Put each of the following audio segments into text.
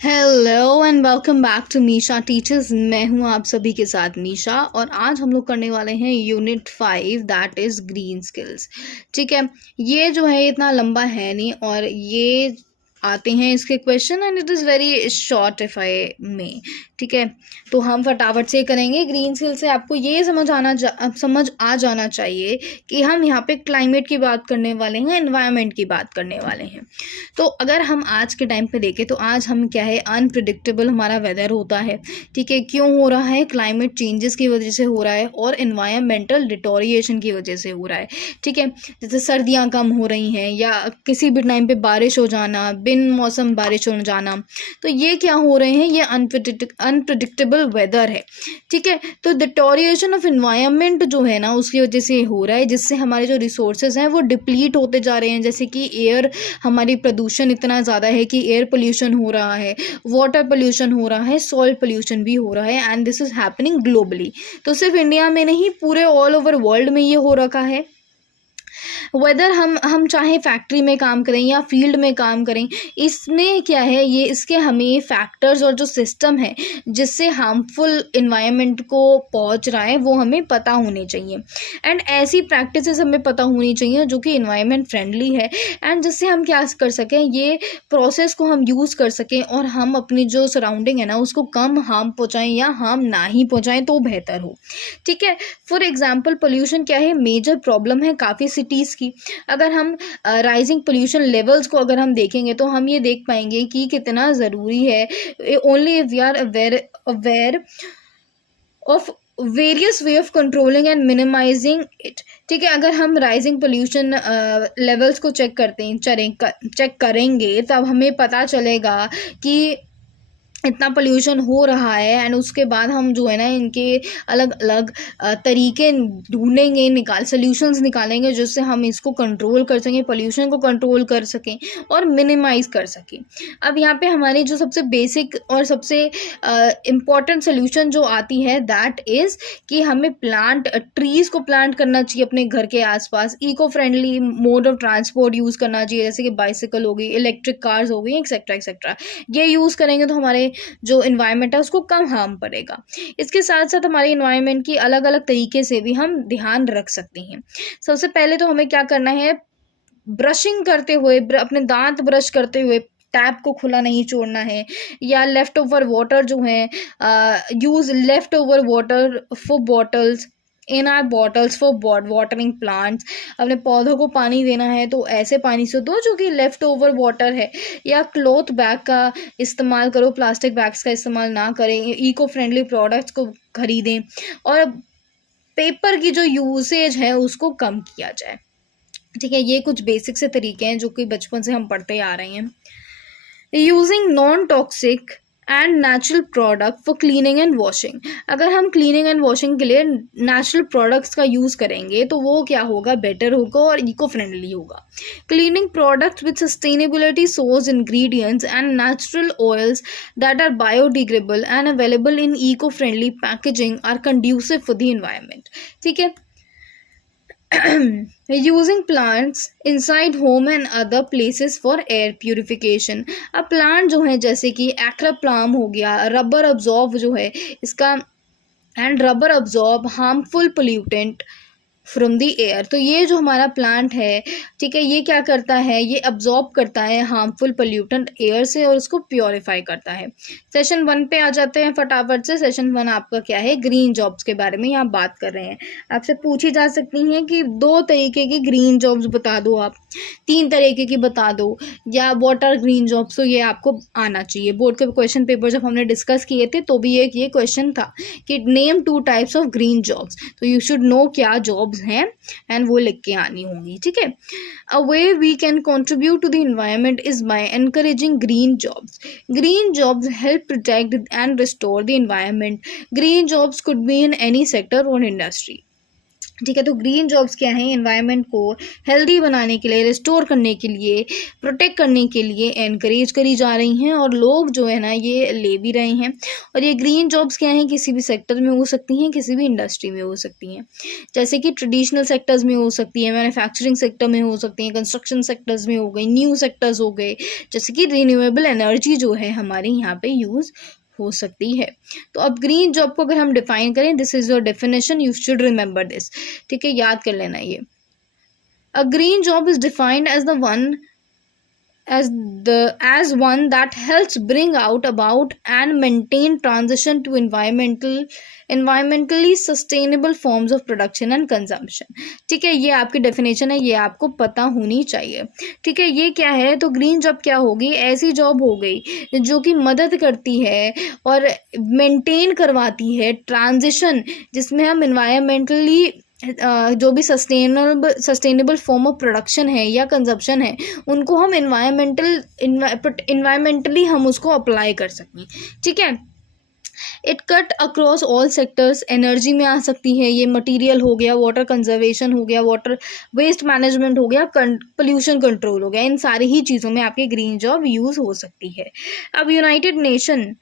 Hello and welcome back to Misha teachers. मैं हूं आप सभी के साथ मीशा और आज हम लोग करने वाले हैं unit 5 that is green skills. ठीक है, ये जो है इतना लंबा है नहीं और ये आते हैं इसके question and it is very short if I may. ठीक है, तो हम फटाफट से करेंगे। ग्रीन स्किल से आपको ये समझ आ जाना चाहिए कि हम यहाँ पे क्लाइमेट की बात करने वाले हैं, एनवायरनमेंट की बात करने वाले हैं। तो अगर हम आज के टाइम पे देखें तो आज हम क्या है, अनप्रिडिक्टेबल हमारा वेदर होता है। ठीक है, क्यों हो रहा है? क्लाइमेट चेंजेस की वजह से हो रहा है और एनवायरमेंटल डिटोरिएशन की वजह से हो रहा है। ठीक है, जैसे सर्दियाँ कम हो रही हैं या किसी भी टाइम पे बारिश हो जाना, बिन मौसम बारिश हो जाना, तो ये क्या हो रहे हैं? ये अनप्रिडिक्टेबल वेदर है। ठीक है, तो डिटोरिएशन ऑफ एनवायरनमेंट जो है ना उसकी वजह से हो रहा है, जिससे हमारे जो रिसोर्सेज हैं वो डिप्लीट होते जा रहे हैं। जैसे कि एयर, हमारी प्रदूषण इतना ज़्यादा है कि एयर पोल्यूशन हो रहा है, वाटर पोल्यूशन हो रहा है, सॉइल पोल्यूशन भी हो रहा है and this is happening globally. तो सिर्फ इंडिया में नहीं, पूरे ऑल ओवर वर्ल्ड में ये हो रखा है। वेदर हम चाहे फैक्ट्री में काम करें या फील्ड में काम करें, इसमें क्या है, ये इसके हमें फैक्टर्स और जो सिस्टम है जिससे हार्मफुल इन्वायरमेंट को पहुंच रहा है वो हमें पता होने चाहिए। एंड ऐसी प्रैक्टिसेस हमें पता होनी चाहिए जो कि इन्वायरमेंट फ्रेंडली है एंड जिससे हम क्या कर सकें, ये प्रोसेस को हम यूज़ कर सकें और हम अपनी जो सराउंडिंग है ना उसको कम हार्म पहुँचाएँ या हार्म ना ही पहुँचाएँ तो बेहतर हो। ठीक है, फॉर एग्जाम्पल पोल्यूशन क्या है, मेजर प्रॉब्लम है काफ़ी सिटीज़ की। अगर हम राइजिंग पोल्यूशन लेवल्स को अगर हम देखेंगे तो हम ये देख पाएंगे कि कितना ज़रूरी है। Only if we are aware of various way of controlling and minimizing it. ठीक है, अगर हम राइजिंग पोल्यूशन लेवल्स को चेक करेंगे तब हमें पता चलेगा कि इतना पोल्यूशन हो रहा है एंड उसके बाद हम जो है ना इनके अलग अलग तरीके ढूंढेंगे, सॉल्यूशंस निकालेंगे जिससे हम इसको कंट्रोल कर सकें, पोल्यूशन को कंट्रोल कर सकें और मिनिमाइज़ कर सकें। अब यहाँ पे हमारी जो सबसे बेसिक और सबसे इम्पॉर्टेंट सोल्यूशन जो आती है दैट इज़ कि हमें ट्रीज़ को प्लांट करना चाहिए अपने घर के आसपास। Eco friendly mode of transport use करना चाहिए, जैसे कि बाइसिकल हो गई, इलेक्ट्रिक कार्स हो गई, एक्सेट्रा एक्सेट्रा। ये यूज़ करेंगे तो हमारे जो इन्वायरमेंट है उसको कम हार्म पड़ेगा। इसके साथ साथ हमारे इन्वायरमेंट की अलग अलग तरीके से भी हम ध्यान रख सकते हैं। सबसे पहले तो हमें क्या करना है, ब्रशिंग करते हुए अपने दांत ब्रश करते हुए टैप को खुला नहीं छोड़ना है, या लेफ्ट ओवर वाटर जो है, use left over water for bottles in are bottles for watering plants. अपने पौधों को पानी देना है तो ऐसे पानी से दो जो कि लेफ्ट ओवर वाटर है। या क्लॉथ बैग का इस्तेमाल करो, प्लास्टिक बैग्स का इस्तेमाल ना करें, इको फ्रेंडली प्रोडक्ट्स को खरीदें और पेपर की जो यूसेज है उसको कम किया जाए। ठीक है, ये कुछ बेसिक से तरीके हैं जो कि बचपन से हम पढ़ते आ रहे हैं। Using non toxic and natural product for cleaning and washing. अगर हम क्लीनिंग एंड वॉशिंग के लिए नेचुरल प्रोडक्ट्स का यूज़ करेंगे तो वो क्या होगा, बेटर होगा और इको फ्रेंडली होगा। Cleaning products with sustainability source ingredients and natural oils that are biodegradable and available in eco friendly packaging are conducive for the environment. ठीक है, using plants inside home and other places for air purification। अब plant जो है जैसे कि एक्रा प्लाम हो गया, rubber absorb जो है इसका, and rubber absorb harmful pollutant from the air. तो ये जो हमारा प्लांट है, ठीक है, ये क्या करता है, ये अब्जॉर्ब करता है हार्मफुल पोल्यूटेंट एयर से और उसको प्योरीफाई करता है। सेशन 1 पे आ जाते हैं फटाफट से। सेशन 1 आपका क्या है, ग्रीन जॉब्स के बारे में यहाँ बात कर रहे हैं। आपसे पूछी जा सकती हैं कि 2 तरीके की ग्रीन जॉब्स बता दो, आप 3 तरीके की बता दो, या व्हाट आर ग्रीन जॉब्स। तो ये आपको आना चाहिए। बोर्ड के क्वेश्चन पेपर जब हमने डिस्कस किए थे तो भी ये क्वेश्चन था कि name 2 types of green jobs. तो यू शुड नो क्या जॉब्स हैं एंड वो लिख के आनी होंगी। ठीक है, a way we can contribute to the environment is by encouraging green jobs. Green jobs help protect and restore the environment. Green jobs could be in any sector or industry. ठीक है। तो ग्रीन जॉब्स क्या हैं, environment को healthy बनाने के लिए, restore करने के लिए, प्रोटेक्ट करने के लिए एनकरेज करी जा रही हैं और लोग जो है ना ये ले भी रहे हैं। और ये ग्रीन जॉब्स क्या हैं, किसी भी सेक्टर में हो सकती हैं, किसी भी इंडस्ट्री में हो सकती हैं। जैसे कि ट्रेडिशनल सेक्टर्स में हो सकती है, मैन्युफैक्चरिंग सेक्टर में हो सकती हैं, कंस्ट्रक्शन सेक्टर्स में हो गई, न्यू सेक्टर्स हो गए, जैसे कि रिन्यूएबल एनर्जी जो है हमारे यहाँ पे यूज़ हो सकती है। तो अब ग्रीन जॉब को अगर हम डिफाइन करें, this is your definition, you should remember this. ठीक है, याद कर लेना ये। A green job is defined as the one as one that helps bring about and maintain transition to environmentally sustainable forms of production and consumption। ठीक है, ये आपकी डेफिनेशन है, ये आपको पता होनी चाहिए। ठीक है, ये क्या है, तो ग्रीन जॉब क्या होगी, ऐसी जॉब हो गई जो कि मदद करती है और मेंटेन करवाती है ट्रांजिशन, जिसमें हम इन्वायरमेंटली जो भी सस्टेनेबल फॉर्म ऑफ प्रोडक्शन है या कंजप्शन है, उनको हम इन्वायरमेंटली हम उसको अप्लाई कर सकें। ठीक है, it cut across all sectors, energy में आ सकती है, ये मटेरियल हो गया, वाटर कंजर्वेशन हो गया, वाटर वेस्ट मैनेजमेंट हो गया, पोल्यूशन कंट्रोल हो गया, इन सारी ही चीज़ों में आपकी ग्रीन जॉब यूज़ हो सकती है। अब United Nation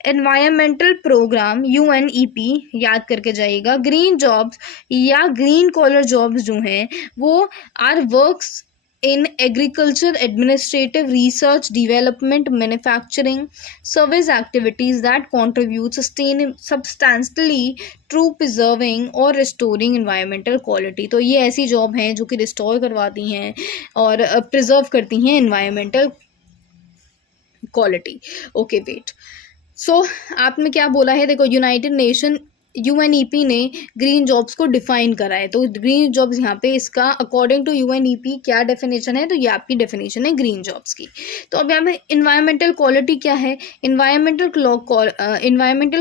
environmental program UNEP याद करके जाइएगा, ग्रीन जॉब्स या ग्रीन कॉलर जॉब्स जो हैं वो are works in agriculture, administrative, research, development, manufacturing, service activities that contribute substantially to preserving or restoring environmental quality। तो ये ऐसी जॉब हैं जो कि रिस्टोर करवाती हैं और प्रिजर्व करती हैं environmental quality। ओके वेट, सो आपने क्या बोला है, देखो यूनाइटेड नेशन UNEP ने ग्रीन जॉब्स को डिफाइन करा है। तो ग्रीन जॉब्स यहाँ पे इसका अकॉर्डिंग टू UNEP क्या डेफिनेशन है, तो ये आपकी डेफिनेशन है ग्रीन जॉब्स की। तो अब यहाँ पे इन्वायरमेंटल क्वालिटी क्या है, इन्वायरमेंटल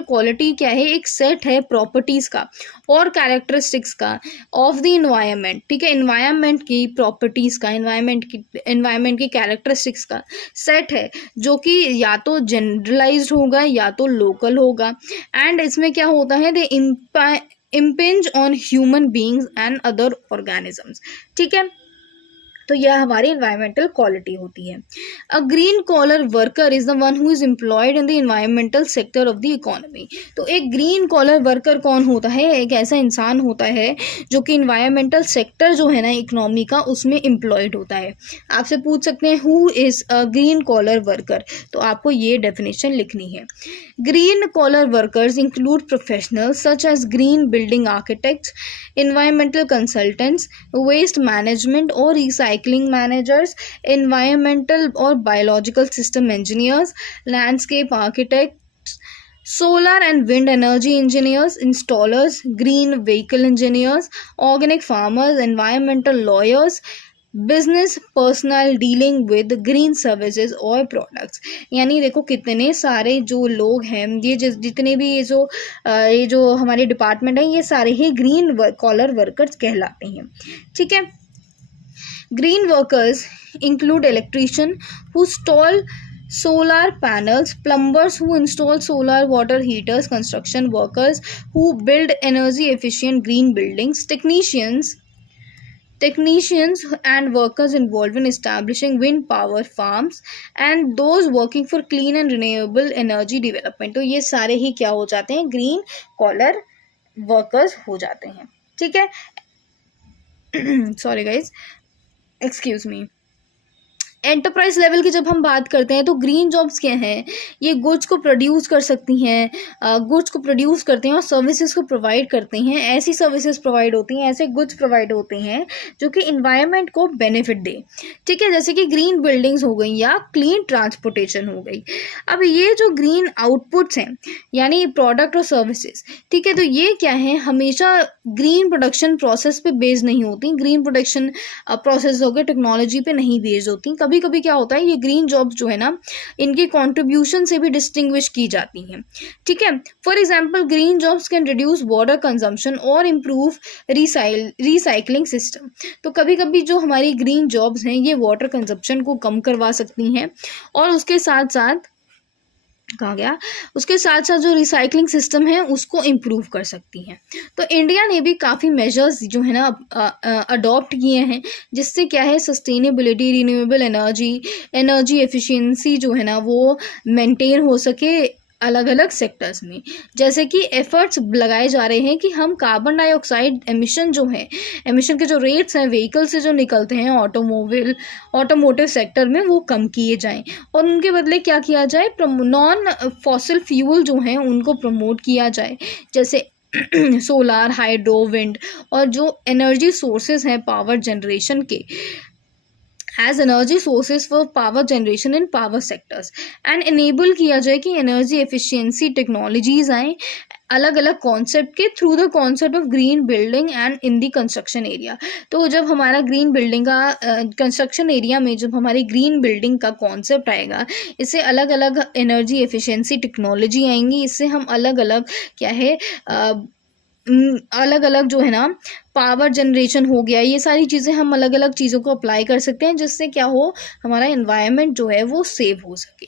क्वालिटी क्या है, एक सेट है प्रॉपर्टीज़ का और कैरेक्टरिस्टिक्स का ऑफ द इन्वायरमेंट। ठीक है, इन्वायरमेंट की प्रॉपर्टीज़ का, इन्वायरमेंट की कैरेक्टरिस्टिक्स का सेट है जो कि या तो जनरलाइज्ड होगा या तो लोकल होगा। एंड इसमें क्या होता है, दे impinge on human beings and other organisms। ठीक है, तो यह हमारी इन्वायरमेंटल क्वालिटी होती है। A green collar worker is the one who is employed in the environmental sector of the economy. तो एक ग्रीन कॉलर वर्कर कौन होता है, एक ऐसा इंसान होता है जो कि इन्वायरमेंटल सेक्टर जो है ना इकोनॉमी का, उसमें एम्प्लॉयड होता है। आपसे पूछ सकते हैं who is a green collar worker, तो आपको ये डेफिनेशन लिखनी है। Green collar workers include professionals such as green building architects, environmental consultants, waste management or recycling managers, environmental or biological system engineers, landscape architects, solar and wind energy engineers, installers, green vehicle engineers, organic farmers, environmental lawyers, business personal dealing with green services और products. यानी देखो कितने सारे जो लोग हैं, ये जितने भी ये जो हमारे डिपार्टमेंट हैं, ये सारे ही ग्रीन कॉलर वर्कर्स कहलाते हैं। ठीक है, green workers include electrician who install solar panels, plumbers who install solar water heaters, construction workers who build energy efficient green buildings, technicians and workers involved in establishing wind power farms, and those working for clean and renewable energy development। तो ये सारे ही क्या हो जाते हैं, green collar workers हो जाते हैं। ठीक है, sorry guys, excuse me. Enterprise level की जब हम बात करते हैं तो ग्रीन जॉब्स क्या हैं, ये गुड्स को प्रोड्यूस कर सकती हैं, गुड्स को प्रोड्यूस करते हैं और सर्विसेज को प्रोवाइड करते हैं। ऐसी सर्विसेज प्रोवाइड होती हैं, ऐसे गुड्स प्रोवाइड होते हैं जो कि इन्वायरमेंट को बेनिफिट दे। ठीक है, जैसे कि ग्रीन बिल्डिंग्स हो गई या क्लीन ट्रांसपोर्टेशन हो गई। अब ये जो ग्रीन आउटपुट्स हैं यानी प्रोडक्ट और सर्विसेज, ठीक है, तो ये क्या है, हमेशा ग्रीन प्रोडक्शन प्रोसेस पे बेस्ड नहीं होती। ग्रीन प्रोडक्शन प्रोसेस हो गए टेक्नोलॉजी पे नहीं बेस्ड होती। कभी कभी क्या होता है, ये ग्रीन जॉब्स जो है ना, इनके कंट्रीब्यूशन से भी डिस्टिंग्विश की जाती हैं। ठीक है, for example green jobs can reduce water consumption और इम्प्रूव रिसाइकलिंग सिस्टम। तो कभी कभी जो हमारी ग्रीन जॉब्स हैं ये वाटर कंजम्पशन को कम करवा सकती हैं और उसके साथ साथ कहा गया, उसके साथ साथ जो रिसाइकलिंग सिस्टम है उसको इम्प्रूव कर सकती हैं। तो इंडिया ने भी काफ़ी मेजर्स जो है ना अडॉप्ट किए हैं, जिससे क्या है sustainability, renewable energy, energy efficiency जो है ना वो मेंटेन हो सके अलग अलग सेक्टर्स में। जैसे कि एफर्ट्स लगाए जा रहे हैं कि हम कार्बन डाइऑक्साइड एमिशन जो है, एमिशन के जो रेट्स हैं व्हीकल से जो निकलते हैं ऑटोमोटिव सेक्टर में, वो कम किए जाएं और उनके बदले क्या किया जाए, नॉन फॉसिल फ्यूल जो हैं उनको प्रमोट किया जाए, जैसे सोलार, हाइड्रो, विंड और जो एनर्जी सोर्सेज हैं पावर जनरेशन के, as energy sources for power generation in power sectors, and enable किया जाए कि एनर्जी एफिशिएंसी टेक्नोलॉजीज आए अलग अलग कॉन्सेप्ट के through the concept of green building and in the construction area. तो जब हमारा ग्रीन बिल्डिंग का कंस्ट्रक्शन एरिया में जब हमारी ग्रीन बिल्डिंग का कॉन्सेप्ट आएगा, इससे अलग अलग एनर्जी एफिशिएंसी टेक्नोलॉजी आएंगी, इससे हम अलग अलग क्या है अलग अलग जो है ना पावर जनरेशन हो गया, ये सारी चीज़ें हम अलग अलग चीज़ों को अप्लाई कर सकते हैं, जिससे क्या हो हमारा एनवायरनमेंट जो है वो सेव हो सके।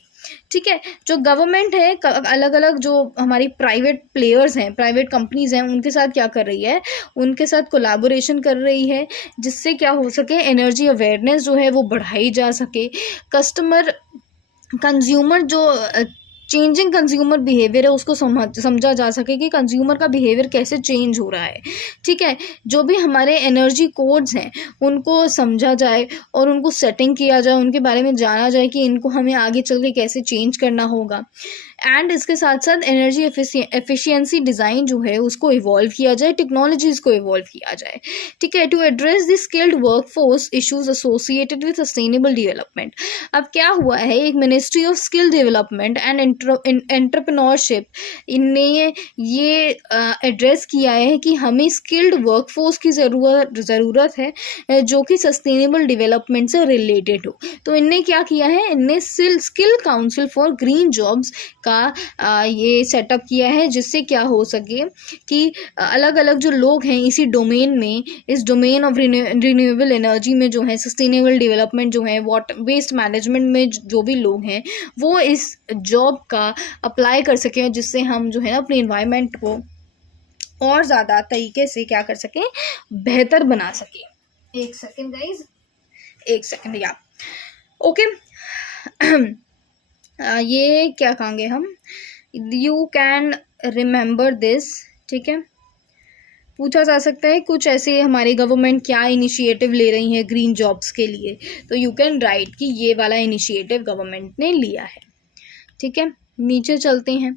ठीक है, जो गवर्नमेंट है अलग अलग जो हमारी प्राइवेट प्लेयर्स हैं, प्राइवेट कंपनीज हैं, उनके साथ क्या कर रही है, उनके साथ कोलैबोरेशन कर रही है, जिससे क्या हो सके एनर्जी अवेयरनेस जो है वो बढ़ाई जा सके। कस्टमर कंज्यूमर जो चेंजिंग कंज्यूमर बिहेवियर है उसको समझा जा सके कि कंज्यूमर का बिहेवियर कैसे चेंज हो रहा है। ठीक है, जो भी हमारे एनर्जी कोड्स हैं उनको समझा जाए और उनको सेटिंग किया जाए, उनके बारे में जाना जाए कि इनको हमें आगे चल के कैसे चेंज करना होगा। एंड इसके साथ साथ एनर्जी एफिशिएंसी डिज़ाइन जो है उसको इवॉल्व किया जाए, टेक्नोलॉजीज़ को इवॉल्व किया जाए। ठीक है, to address the skilled workforce issues associated with sustainable development. अब क्या हुआ है, एक ministry of skill development and entrepreneurship इनने ये एड्रेस किया है कि हमें स्किल्ड वर्कफोर्स की ज़रूरत है जो कि सस्टेनेबल डेवलपमेंट से रिलेटेड हो। तो इनने क्या किया है, इनने skill council for green jobs का ये सेटअप किया है, जिससे क्या हो सके कि अलग अलग जो लोग हैं इसी डोमेन में, इस डोमेन ऑफ रिन्यूएबल एनर्जी में जो है, सस्टेनेबल डेवलपमेंट जो है, वाटर वेस्ट मैनेजमेंट में जो भी लोग हैं वो इस जॉब का अप्लाई कर सकें, जिससे हम जो है ना अपने इन्वायरमेंट को और ज़्यादा तरीके से क्या कर सकें, बेहतर बना सकें। एक सेकेंड गाइज, एक सेकेंड, या ओके। ये क्या कहेंगे हम, यू कैन रिमेंबर दिस। ठीक है, पूछा जा सकता है कुछ ऐसे हमारी गवर्नमेंट क्या इनिशिएटिव ले रही है ग्रीन जॉब्स के लिए, तो यू कैन राइट कि ये वाला इनिशिएटिव गवर्नमेंट ने लिया है। ठीक है, नीचे चलते हैं।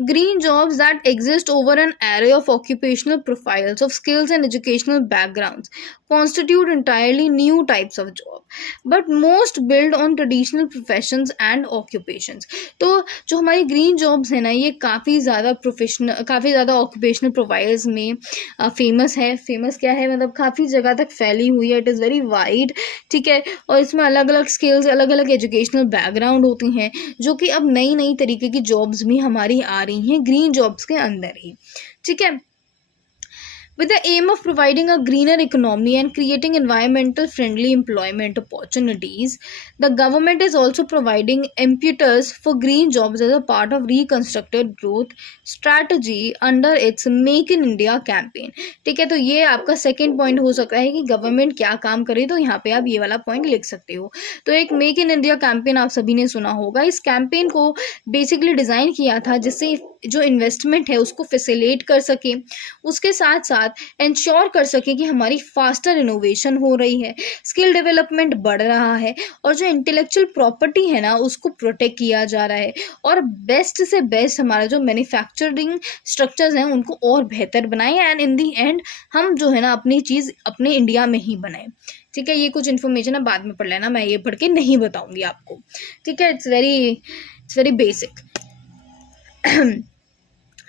Green jobs that exist over an array of occupational profiles of skills and educational backgrounds constitute entirely new types of job, but most build on traditional professions and occupations। तो जो हमारी ग्रीन जॉब्स है ना, ये काफ़ी ज़्यादा occupational profiles में famous है। फेमस क्या है, मतलब काफ़ी जगह तक फैली हुई है, इट इज़ वेरी वाइड। ठीक है, और इसमें अलग अलग स्किल्स, अलग अलग एजुकेशनल बैकग्राउंड होती हैं, जो कि अब नई नई तरीके की जॉब्स भी हमारी आ रही हैं ग्रीन जॉब्स के अंदर ही। ठीक है, with the aim of providing a greener economy and creating environmental friendly employment opportunities, the government is also providing impetus for green jobs as a part of reconstructed growth strategy under its Make in India campaign। ठीक है, तो ये आपका second point हो सकता है कि government क्या काम करे, तो यहाँ पे आप ये वाला पॉइंट लिख सकते हो। तो एक मेक इन इंडिया कैंपेन आप सभी ने सुना होगा। इस कैंपेन को बेसिकली डिज़ाइन किया था जिससे जो इन्वेस्टमेंट है उसको फैसिलिटेट कर सके, उसके साथ साथ इंश्योर कर सके कि हमारी फास्टर इनोवेशन हो रही है, स्किल डेवलपमेंट बढ़ रहा है, और जो इंटेलेक्चुअल प्रॉपर्टी है ना उसको प्रोटेक्ट किया जा रहा है, और बेस्ट से बेस्ट हमारा जो मैन्युफैक्चरिंग स्ट्रक्चर्स हैं उनको और बेहतर बनाएं, एंड इन दी एंड हम जो है ना अपनी चीज़ अपने इंडिया में ही बनाएं। ठीक है, ये कुछ इन्फॉर्मेशन है बाद में पढ़ लेना, मैं ये पढ़ के नहीं बताऊंगी आपको। ठीक है, it's very basic.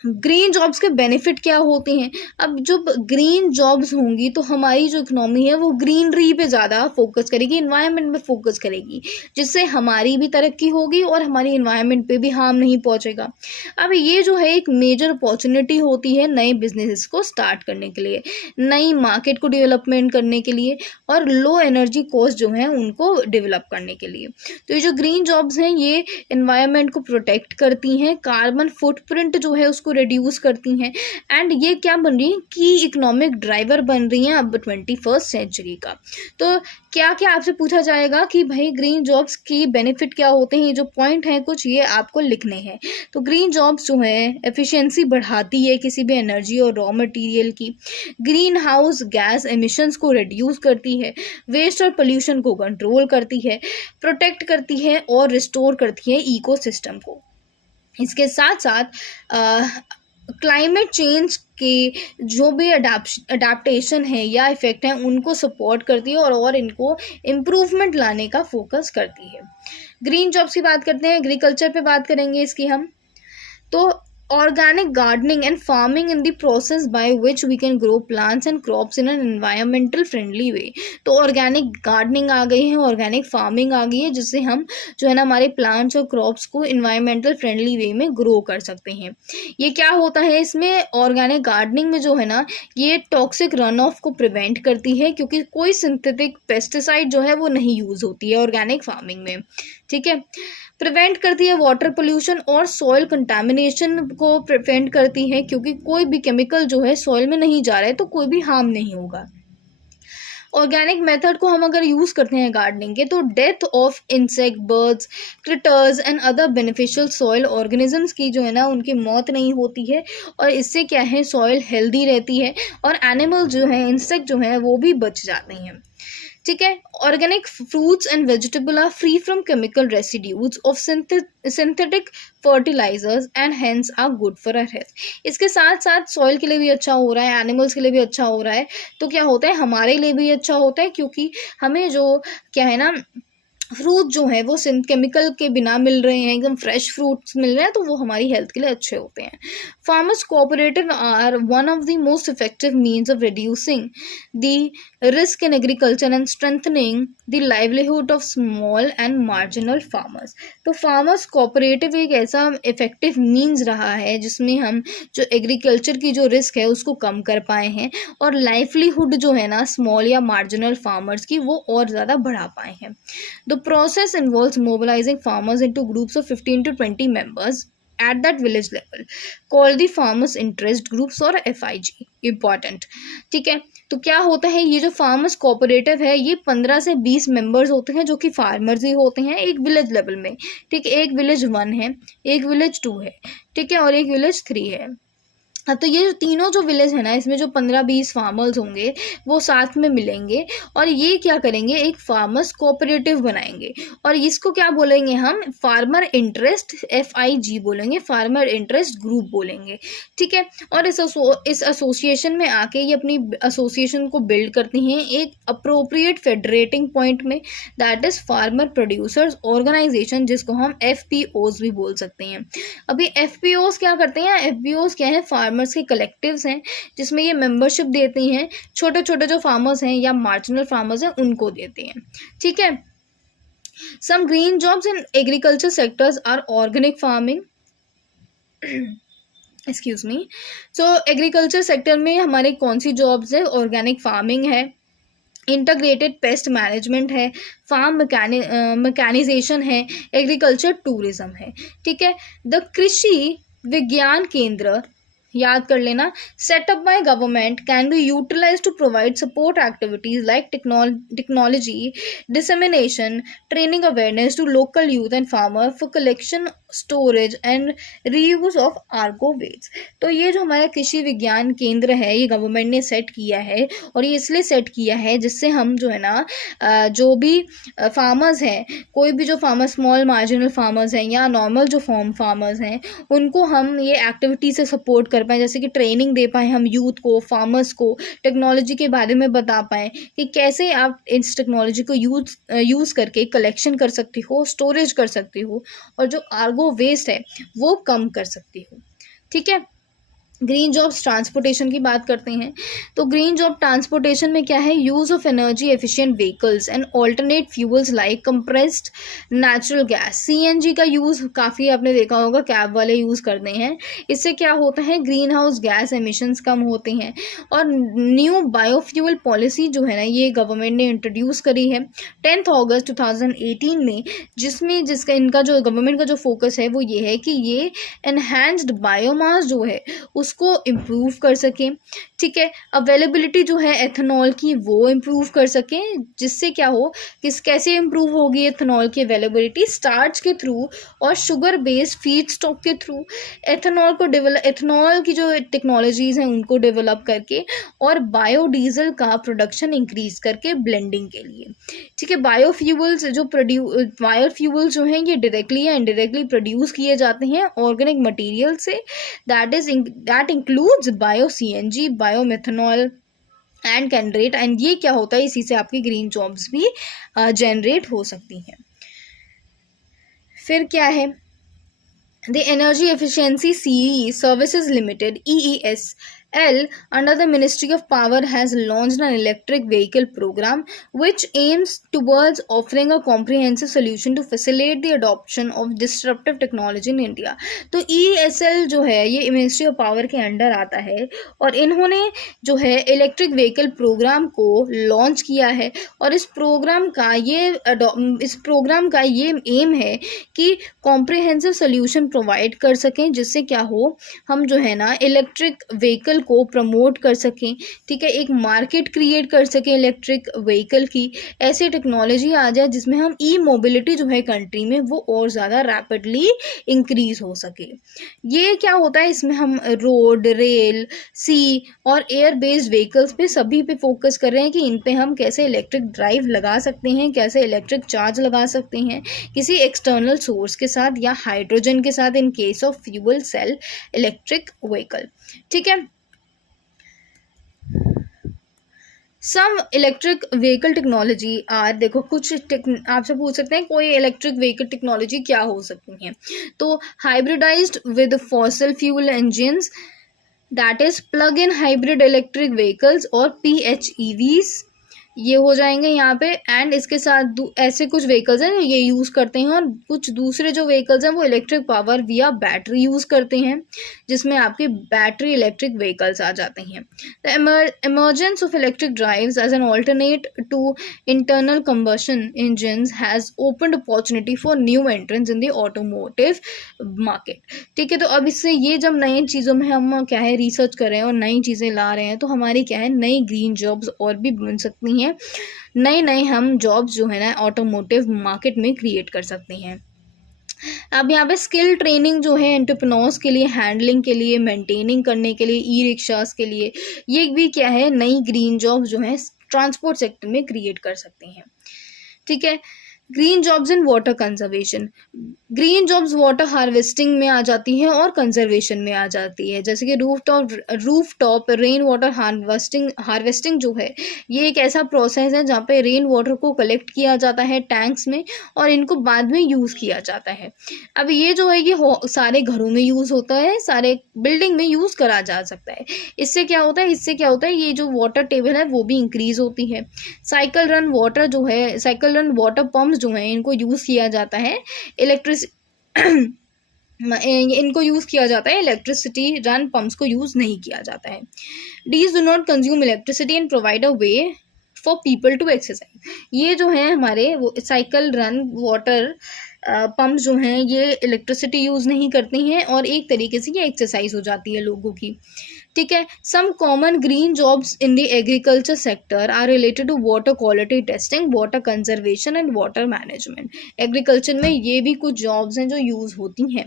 Green jobs के बेनिफिट क्या होते हैं? अब जब ग्रीन जॉब्स होंगी तो हमारी जो इकोनॉमी है वो ग्रीनरी पे ज़्यादा फोकस करेगी, इन्वायरमेंट पे फोकस करेगी, जिससे हमारी भी तरक्की होगी और हमारी इन्वायरमेंट पे भी हार्म नहीं पहुंचेगा। अब ये जो है एक मेजर अपॉर्चुनिटी होती है नए बिजनेसेस को स्टार्ट करने के लिए, नई मार्केट को डेवलपमेंट करने के लिए और लो एनर्जी कॉस्ट जो है उनको डेवलप करने के लिए। तो ये जो ग्रीन जॉब्स हैं ये इन्वायरमेंट को प्रोटेक्ट करती हैं, कार्बन फुटप्रिंट जो है उसको रिड्यूस करती हैं, एंड ये क्या बन रही है कि इकोनॉमिक ड्राइवर बन रही हैं अब 21st सेंचुरी का। तो क्या क्या आपसे पूछा जाएगा कि भाई ग्रीन जॉब्स की बेनिफिट क्या होते हैं, ये जो पॉइंट हैं कुछ ये आपको लिखने हैं। तो ग्रीन जॉब्स जो है एफिशिएंसी बढ़ाती है किसी भी एनर्जी और रॉ मटेरियल की, ग्रीन हाउस गैस एमिशंस को रिड्यूस करती है, वेस्ट और पोल्यूशन को कंट्रोल करती है, प्रोटेक्ट करती है और रिस्टोर करती है इकोसिस्टम को। इसके साथ साथ क्लाइमेट चेंज के जो भी अडाप्टेशन है या इफ़ेक्ट हैं उनको सपोर्ट करती है और इनको इम्प्रूवमेंट लाने का फोकस करती है। ग्रीन जॉब्स की बात करते हैं, एग्रीकल्चर पे बात करेंगे इसकी हम। तो organic gardening and farming in the process by which we can grow plants and crops in an environmental friendly way। तो ऑर्गेनिक गार्डनिंग आ गई है, ऑर्गेनिक फार्मिंग आ गई है, जिससे हम जो है ना हमारे प्लांट्स और क्रॉप्स को इन्वायरमेंटल फ्रेंडली वे में ग्रो कर सकते हैं। ये क्या होता है इसमें ऑर्गेनिक गार्डनिंग में जो है ना ये टॉक्सिक रन ऑफ को प्रिवेंट करती है, क्योंकि कोई सिंथेटिक पेस्टिसाइड जो है वो नहीं यूज़ होती है ऑर्गेनिक फार्मिंग में। ठीक है, प्रिवेंट करती है वाटर पोल्यूशन और सॉइल कंटामिनेशन को प्रिवेंट करती है, क्योंकि कोई भी केमिकल जो है सॉइल में नहीं जा रहा है तो कोई भी हार्म नहीं होगा। ऑर्गेनिक मेथड को हम अगर यूज़ करते हैं गार्डनिंग के तो death of insect, birds, critters and other beneficial soil organisms की जो है ना उनकी मौत नहीं होती है, और इससे क्या है सॉइल हेल्दी रहती है और एनिमल जो है इंसेक्ट जो है वो भी बच जाते हैं। ठीक है, organic fruits and vegetable are free from chemical residues of synthetic fertilizers and hence are good for our health. इसके साथ साथ सॉइल के लिए भी अच्छा हो रहा है, एनिमल्स के लिए भी अच्छा हो रहा है, तो क्या होता है हमारे लिए भी अच्छा होता है, क्योंकि हमें जो क्या है ना फ्रूट जो है वो केमिकल के बिना मिल रहे हैं, एकदम फ्रेश फ्रूट्स मिल रहे हैं, तो वो हमारी हेल्थ के लिए अच्छे होते हैं। Farmers cooperative are one of the most effective means of reducing the risk in agriculture and strengthening the livelihood of small and marginal farmers. तो फार्मर्स कोऑपरेटिव एक ऐसा इफेक्टिव मीन्स रहा है जिसमें हम जो एग्रीकल्चर की जो रिस्क है उसको कम कर पाए हैं और लाइवलीहुड जो है ना स्मॉल या मार्जिनल फार्मर्स की वो और ज़्यादा बढ़ा पाए हैं। The process involves mobilizing farmers into groups of 15 to 20 members at that village level, called the farmers interest groups और FIG। Important। ठीक है, तो क्या होता है ये जो फार्मर्स कोऑपरेटिव है ये 15 से 20 मेंबर्स होते हैं जो कि फार्मर्स ही होते हैं एक विलेज लेवल में। ठीक है, एक विलेज 1 है, एक विलेज 2 है, ठीक है, और एक विलेज 3 है। हाँ, तो ये जो तीनों जो विलेज है ना इसमें जो 15-20 फार्मर्स होंगे वो साथ में मिलेंगे और ये क्या करेंगे एक फार्मर्स कोऑपरेटिव बनाएंगे, और इसको क्या बोलेंगे हम फार्मर इंटरेस्ट FIG बोलेंगे, फार्मर इंटरेस्ट ग्रुप बोलेंगे। ठीक है, और इस एसोसिएशन में आके ये अपनी एसोसिएशन को बिल्ड करती हैं एक अप्रोप्रिएट फेडरेटिंग पॉइंट में, that is farmer producers organization, जिसको हम FPOs भी बोल सकते हैं। अभी FPOs क्या करते हैं, FPOs क्या है फार्मर्स के कलेक्टिव्स हैं जिसमें ये मेंबरशिप देती हैं, छोटे छोटे जो फार्मर्स हैं या मार्जिनल फार्मर्स हैं उनको देते हैं। ठीक है, some green jobs in agriculture sectors are organic farming, excuse me. So agriculture sector में हमारे कौन सी जॉब्स है, ऑर्गेनिक फार्मिंग है, इंटीग्रेटेड पेस्ट मैनेजमेंट है, फार्म मैकेनाइजेशन है, एग्रीकल्चर टूरिज्म है। ठीक है, द कृषि विज्ञान केंद्र याद कर लेना, setup by government can be utilize to provide support activities like technology dissemination, training awareness to local youth and farmer for collection, storage and reuse of आर्गो वेस्ट। तो ये जो हमारा कृषि विज्ञान केंद्र है ये गवर्नमेंट ने सेट किया है, और ये इसलिए सेट किया है जिससे हम जो है ना जो भी फार्मर्स हैं, कोई भी जो फार्मर स्मॉल मार्जिनल फार्मर्स हैं या नॉर्मल जो फार्मर्स हैं उनको हम ये एक्टिविटी से सपोर्ट कर पाएँ, जैसे कि ट्रेनिंग दे पाएँ हम यूथ को, फार्मर्स को, टेक्नोलॉजी के बारे में बता पाएँ कि कैसे आप इस टेक्नोलॉजी को यूज़ करके कलेक्शन कर सकती हो, स्टोरेज कर सकती हो, और जो आर्गो वेस्ट है वो कम कर सकती हो। ठीक है, ग्रीन जॉब्स ट्रांसपोर्टेशन की बात करते हैं तो ग्रीन जॉब ट्रांसपोर्टेशन में क्या है, use of energy efficient vehicles and alternate fuels like compressed natural gas, CNG का यूज़ काफ़ी आपने देखा होगा कैब वाले यूज़ करते हैं। इससे क्या होता है, ग्रीन हाउस गैस एमिशंस कम होते हैं। और न्यू बायोफ्यूल पॉलिसी जो है ना, ये गवर्नमेंट ने इंट्रोड्यूस करी है 10 अगस्त 2018 में, जिसका इनका जो गवर्नमेंट का जो फोकस है वो ये है कि ये एनहांस्ड बायोमास जो है उसको इम्प्रूव कर सकें। ठीक है, अवेलेबिलिटी जो है एथेनॉल की वो इम्प्रूव कर सकें, जिससे क्या हो, कैसे इम्प्रूव होगी एथेनॉल की अवेलेबिलिटी, स्टार्च के थ्रू और शुगर बेस्ड फीड स्टॉक के थ्रू एथेनॉल की जो टेक्नोलॉजीज़ हैं उनको डेवलप करके और बायोडीजल का प्रोडक्शन इंक्रीज करके ब्लेंडिंग के लिए। ठीक है, बायोफ्यूल्स जो हैं ये डायरेक्टली या इनडायरेक्टली प्रोड्यूस किए जाते हैं ऑर्गेनिक मटेरियल से, that includes bio CNG, biomethanol and कैनरेट, एंड ये क्या होता है, इसी से आपकी ग्रीन जॉब्स भी जनरेट हो सकती हैं। फिर क्या है, द एनर्जी एफिशिएंसी सीई services limited EESL under the Ministry of Power has launched an electric vehicle program which aims towards offering a comprehensive solution to facilitate the adoption of disruptive technology in India। तो EESL जो है ये ministry of power के under आता है और इन्होंने जो है इलेक्ट्रिक व्हीकल प्रोग्राम को लॉन्च किया है और इस प्रोग्राम का ये एम है कि कॉम्प्रिहेंसिव सोल्यूशन प्रोवाइड कर सकें, जिससे क्या हो, हम जो है ना इलेक्ट्रिक व्हीकल को प्रमोट कर सकें। ठीक है, एक मार्केट क्रिएट कर सकें इलेक्ट्रिक व्हीकल की, ऐसी टेक्नोलॉजी आ जाए जिसमें हम ई मोबिलिटी जो है कंट्री में वो और ज़्यादा रैपिडली इंक्रीज हो सके। ये क्या होता है, इसमें हम रोड, रेल, सी और एयर बेस्ड व्हीकल्स पे सभी पे फोकस कर रहे हैं कि इन पे हम कैसे इलेक्ट्रिक ड्राइव लगा सकते हैं, कैसे इलेक्ट्रिक चार्ज लगा सकते हैं किसी एक्सटर्नल सोर्स के साथ या हाइड्रोजन के साथ in case of fuel cell electric vehicle. ठीक है, some electric vehicle technology are, देखो कुछ आपसे पूछ सकते हैं कोई इलेक्ट्रिक व्हीकल टेक्नोलॉजी क्या हो सकती है, तो hybridized with fossil fuel engines, that is plug in hybrid electric vehicles और PHEVs, ये हो जाएंगे यहाँ पे। एंड इसके साथ ऐसे कुछ व्हीकल्स हैं जो ये यूज़ करते हैं और कुछ दूसरे जो व्हीकल्स हैं वो इलेक्ट्रिक पावर विया बैटरी यूज़ करते हैं, जिसमें आपके बैटरी इलेक्ट्रिक व्हीकल्स आ जाते हैं। The emergence of electric drives as an alternate to internal combustion engines has opened opportunity for new entrants in the automotive market। ठीक है, तो अब इससे ये जब नई चीज़ों में हम क्या है रिसर्च कर रहे हैं और नई चीज़ें ला रहे हैं तो हमारी क्या है नई ग्रीन जॉब्स और भी बन सकती हैं, नए हम जॉब्स जो है ना ऑटोमोटिव मार्केट में क्रिएट कर सकते हैं। अब यहाँ पे स्किल ट्रेनिंग जो है एंटरप्रेन्योर्स के लिए, हैंडलिंग के लिए, मेंटेनिंग करने के लिए, ई रिक्शास के लिए, ये भी क्या है नई ग्रीन जॉब्स जो है ट्रांसपोर्ट सेक्टर में क्रिएट कर सकते हैं। ठीक है, green jobs in water conservation, green jobs water harvesting में आ जाती है और कंजर्वेशन में आ जाती है, जैसे कि roof top rain water harvesting जो है ये एक ऐसा प्रोसेस है जहाँ पे रेन वाटर को कलेक्ट किया जाता है टैंक्स में और इनको बाद में यूज़ किया जाता है। अब ये जो है ये सारे घरों में यूज़ होता है, सारे बिल्डिंग में यूज़ करा जा सकता है। इससे क्या होता है ये जो वाटर टेबल है वो भी इंक्रीज होती है। साइकिल रन वाटर पम्प जो हैं इनको यूज़ किया जाता है इलेक्ट्रिसिटी रन पंप्स को यूज़ नहीं किया जाता है। These do not consume electricity and provide a way for people to exercise। ये जो है हमारे वो साइकिल रन वाटर पंप जो हैं ये इलेक्ट्रिसिटी यूज़ नहीं करती हैं और एक तरीके से ये एक्सरसाइज हो जाती है लोगों की। ठीक है, some common green jobs in the agriculture sector are related to water quality testing, water conservation and water management. Agriculture में ये भी कुछ जॉब्स हैं जो यूज़ होती हैं।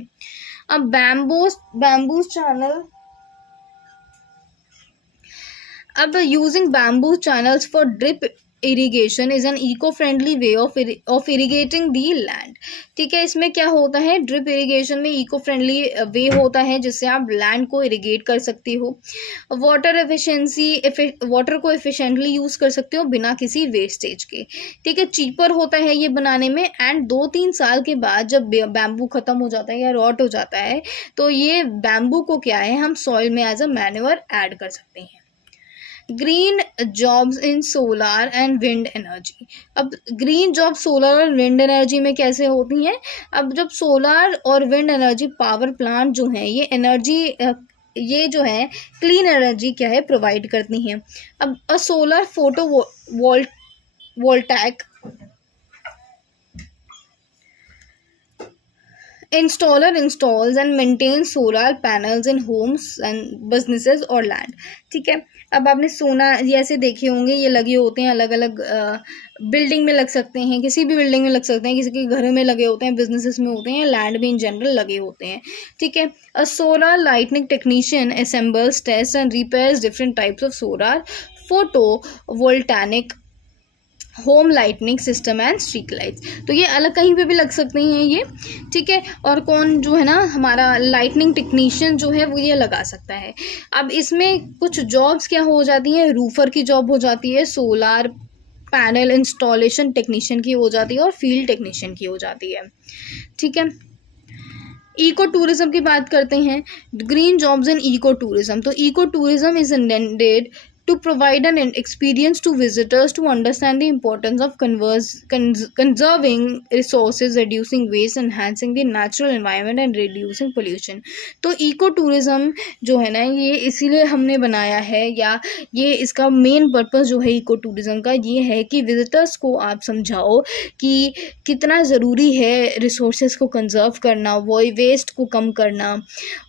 अब बैम्बू चैनल, अब using bamboo channels for drip irrigation is an eco friendly way of irrigating the land. ठीक है, इसमें क्या होता है, ड्रिप इरिगेशन में इको फ्रेंडली वे होता है जिससे आप लैंड को इरिगेट कर सकते हो। वाटर को एफिशिएंटली यूज कर सकते हो बिना किसी वेस्टेज के। ठीक है, चीपर होता है ये बनाने में, एंड 2-3 साल के बाद जब बैम्बू खत्म हो जाता है या रॉट हो जाता है तो ये बैम्बू को क्या है, हम सॉइल में एज अ मैन्योर ऐड कर सकते हैं। Green jobs in solar and wind energy. अब ग्रीन जॉब सोलर और विंड एनर्जी में कैसे होती हैं, अब जब सोलर और विंड एनर्जी पावर प्लांट जो हैं ये एनर्जी ये जो है क्लीन एनर्जी क्या है प्रोवाइड करती हैं। अब a solar photovoltaic installer installs and maintains solar panels in homes and businesses और land। ठीक है, अब आपने सोना जैसे देखे होंगे, ये लगे होते हैं अलग अलग बिल्डिंग में लग सकते हैं, किसी भी बिल्डिंग में लग सकते हैं, किसी के घरों में लगे होते हैं, बिजनेसेस में होते हैं, लैंड में इन जनरल लगे होते हैं। ठीक है, a solar lightning technician assembles, test and repairs different types of solar photovoltaic home lightning system and street lights. तो ये अलग कहीं पे भी लग सकते हैं ये। ठीक है, और कौन जो है ना हमारा लाइटनिंग टेक्नीशियन जो है वो ये लगा सकता है। अब इसमें कुछ जॉब्स क्या हो जाती हैं, रूफर की जॉब हो जाती है, सोलार पैनल इंस्टॉलेशन टेक्नीशियन की हो जाती है, और फील्ड टेक्नीशियन की हो जाती है। ठीक है, इको टूरिज्म की बात करते हैं, green jobs in eco tourism. तो eco tourism is intended to provide an experience to visitors to understand the importance of conserving resources, reducing waste, enhancing the natural environment and reducing pollution। तो eco tourism जो है ना ये इसीलिए हमने बनाया है, या ये इसका मेन पर्पस जो है इको टूरिज्म का ये है कि विजिटर्स को आप समझाओ कि कितना ज़रूरी है रिसोर्सेज को कंजर्व करना, वो वेस्ट को कम करना,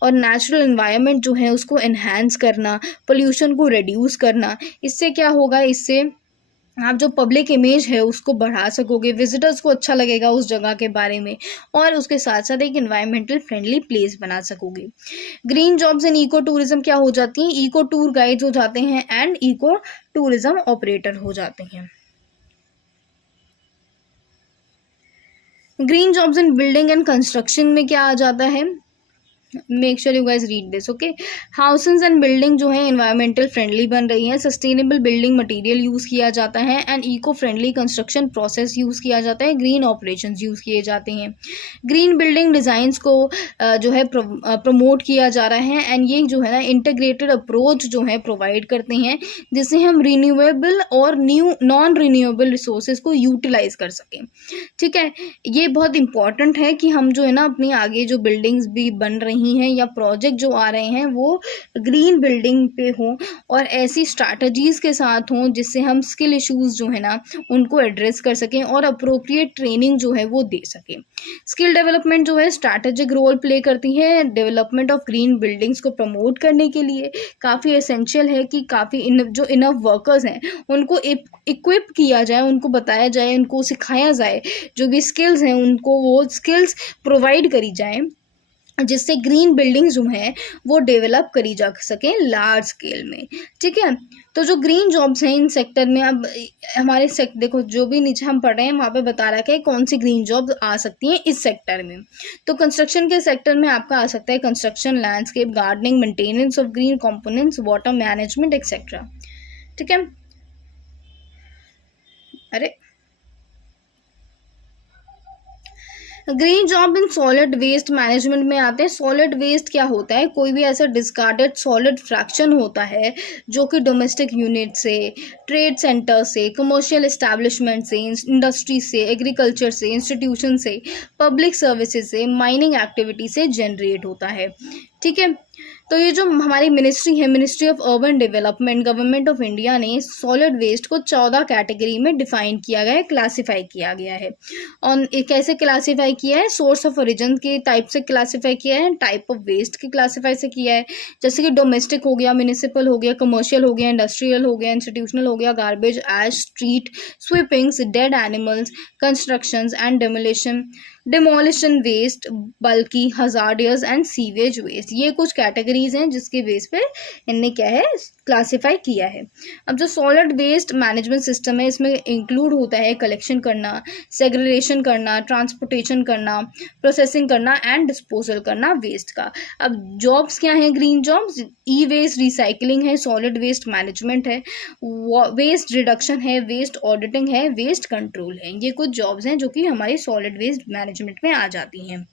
और नेचुरल एनवायरनमेंट जो है उसको एनहांस करना, पोल्यूशन को रिड्यूस करना। इससे क्या होगा, इससे आप जो पब्लिक इमेज है उसको बढ़ा सकोगे, विजिटर्स को अच्छा लगेगा उस जगह के बारे में, और उसके साथ साथ एक एनवायरमेंटल फ्रेंडली प्लेस बना सकोगे। Green jobs in eco tourism क्या हो जाती हैं, इको टूर गाइड्स हो जाते हैं एंड इको टूरिज्म ऑपरेटर हो जाते हैं। Green jobs in building and construction में क्या आ जाता है, make sure you guys read this. Okay, houses and building जो है इन्वायरमेंटल फ्रेंडली बन रही है, सस्टेनेबल बिल्डिंग मटेरियल यूज़ किया जाता है, and eco friendly construction process use किया जाता है, ग्रीन ऑपरेशंस यूज़ किए जाते हैं। ग्रीन बिल्डिंग डिज़ाइंस को जो है प्रमोट किया जा रहा है, एंड ये जो है ना इंटीग्रेटेड अप्रोच जो है प्रोवाइड करते हैं जिससे हम रिन्यूएबल और नॉन रिन्यूएबल रिसोर्सेज को यूटिलाइज कर सकें। ठीक है, ये बहुत इंपॉर्टेंट है कि हम जो है ना अपनी आगे जो बिल्डिंग्स भी बन रही हैं या प्रोजेक्ट जो आ रहे हैं वो ग्रीन बिल्डिंग पे हों, और ऐसी स्ट्रैटेजीज के साथ हों जिससे हम स्किल इश्यूज जो है ना उनको एड्रेस कर सकें और अप्रोप्रिएट ट्रेनिंग जो है वो दे सकें। स्किल डेवलपमेंट जो है स्ट्रैटेजिक रोल प्ले करती है डेवलपमेंट ऑफ ग्रीन बिल्डिंग्स को प्रमोट करने के लिए। काफ़ी एसेंशियल है कि काफ़ी जो इनफ वर्कर्स हैं उनको इक्विप किया जाए, उनको बताया जाए, उनको सिखाया जाए, जो भी स्किल्स हैं उनको वो स्किल्स प्रोवाइड करी जाए जिससे ग्रीन बिल्डिंग्स जो हैं वो डेवलप करी जा सकें लार्ज स्केल में। ठीक है, तो जो ग्रीन जॉब्स हैं इन सेक्टर में, अब हमारे देखो जो भी नीचे हम पढ़ रहे हैं वहाँ पे बता रखा है कौन सी ग्रीन जॉब्स आ सकती हैं इस सेक्टर में। तो कंस्ट्रक्शन के सेक्टर में आपका आ सकता है construction, landscape gardening, maintenance of green components, water management etcetera. ठीक है, अरे green job in solid waste management में आते हैं। सॉलिड वेस्ट क्या होता है, कोई भी ऐसा डिस्कार्डेड सॉलिड फ्रैक्शन होता है जो कि डोमेस्टिक यूनिट से, ट्रेड सेंटर से, कमर्शियल एस्टैब्लिशमेंट से, इंडस्ट्री से, एग्रीकल्चर से, इंस्टीट्यूशन से, पब्लिक सर्विसेज से, माइनिंग एक्टिविटी से जनरेट होता है। ठीक है, तो ये जो हमारी मिनिस्ट्री है, ministry of urban development, government of India ने सॉलिड वेस्ट को 14 कैटेगरी में डिफाइन किया गया है, क्लासिफाई किया गया है। और कैसे क्लासिफाई किया है, सोर्स ऑफ ओरिजिन के टाइप से क्लासिफाई किया है, टाइप ऑफ वेस्ट के क्लासिफाई से किया है। जैसे कि डोमेस्टिक हो गया, म्यूनिसिपल हो गया, कमर्शियल हो गया, इंडस्ट्रियल हो गया, इंस्टीट्यूशनल हो गया, garbage, ash, street sweepings, dead animals, constructions and demolition, demolition waste, बल्कि, हजार्डियस एंड सीवेज वेस्ट, ये कुछ कैटेगरीज हैं जिसके बेस पे इनने क्या है क्लासिफाई किया है। अब जो सॉलिड वेस्ट मैनेजमेंट सिस्टम है इसमें इंक्लूड होता है कलेक्शन करना, सेग्रीगेशन करना, ट्रांसपोर्टेशन करना, प्रोसेसिंग करना एंड डिस्पोजल करना वेस्ट का। अब जॉब्स क्या हैं ग्रीन जॉब्स? ई वेस्ट रिसाइकलिंग है, सॉलिड वेस्ट मैनेजमेंट है, वेस्ट रिडक्शन है, वेस्ट ऑडिटिंग है, वेस्ट कंट्रोल है। ये कुछ जॉब्स हैं जो कि हमारी सॉलिड वेस्ट मैनेजमेंट में आ जाती हैं।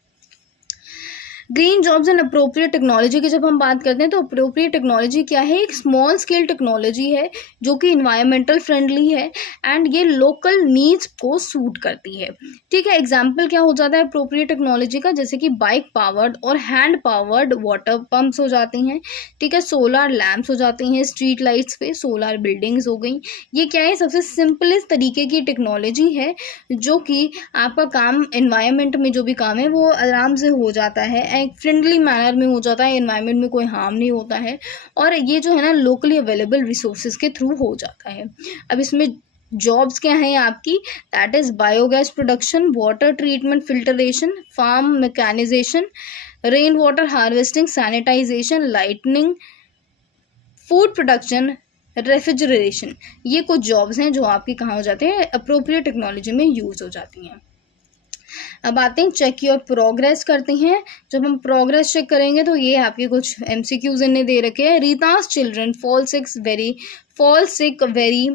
Green jobs and appropriate technology की जब हम बात करते हैं तो अप्रोप्रिएट टेक्नोलॉजी क्या है? एक स्मॉल स्केल टेक्नोलॉजी है जो कि इन्वायरमेंटल फ्रेंडली है एंड ये लोकल नीड्स को सूट करती है। ठीक है, एग्जाम्पल क्या हो जाता है अप्रोप्रिएट टेक्नोलॉजी का? जैसे कि बाइक पावर्ड और हैंड पावर्ड वाटर पंप्स हो जाती हैं, ठीक है, सोलर लैम्प्स हो जाती हैं, स्ट्रीट लाइट्स पे सोलर बिल्डिंग्स हो गई। ये क्या है? सबसे सिंपलेस्ट तरीके की टेक्नोलॉजी है जो कि आपका काम एनवायरनमेंट में जो भी काम है वो आराम से हो जाता है, एक फ्रेंडली मैनर में हो जाता है, एनवायरनमेंट में कोई हार्म नहीं होता है और ये जो है ना लोकली अवेलेबल रिसोर्सेज के थ्रू हो जाता है। अब इसमें जॉब्स क्या हैं आपकी? That is biogas production, water treatment filtration, farm mechanization, rain water harvesting, sanitization, lightning, food production, refrigeration. ये कुछ जॉब्स हैं जो आपकी कहाँ हो जाते हैं? अप्रोप्रिएट टेक्नोलॉजी में यूज हो जाती हैं। अब आते हैं चेक योर प्रोग्रेस करते हैं। जब हम प्रोग्रेस चेक करेंगे तो ये आपके कुछ MCQs इन्हें दे रखे हैं। रीता's children fall sick very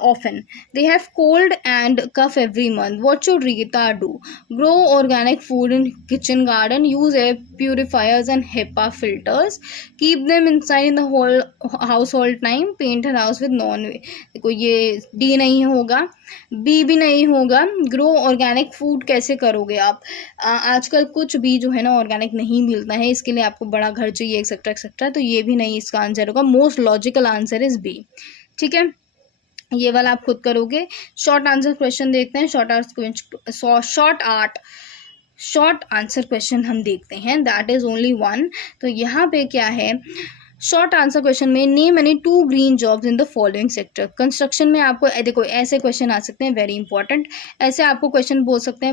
often. They have cold and cough every month. What should Rita do? Grow organic food in kitchen garden. Use air purifiers and HEPA filters. Keep them inside in the whole house all time. Paint her house with देखो ये D नहीं होगा, B भी नहीं होगा। Grow organic food कैसे करोगे आप? आजकल कुछ भी जो है ना ऑर्गेनिक नहीं मिलता है, इसके लिए आपको बड़ा घर चाहिए एक्सेट्रा एक्सेट्रा, तो ये भी नहीं इसका आंसर होगा। Most logical answer is B। ठीक है, ये वाला आप खुद करोगे। शॉर्ट आंसर क्वेश्चन देखते हैं। शॉर्ट आंसर क्वेश्चन हम देखते हैं, दैट इज ओनली 1। तो यहाँ पे क्या है शॉर्ट आंसर क्वेश्चन में? Name any 2 green jobs in the following sector. Construction में आपको देखो ऐसे क्वेश्चन आ सकते हैं, वेरी इंपॉर्टेंट। ऐसे आपको क्वेश्चन बोल सकते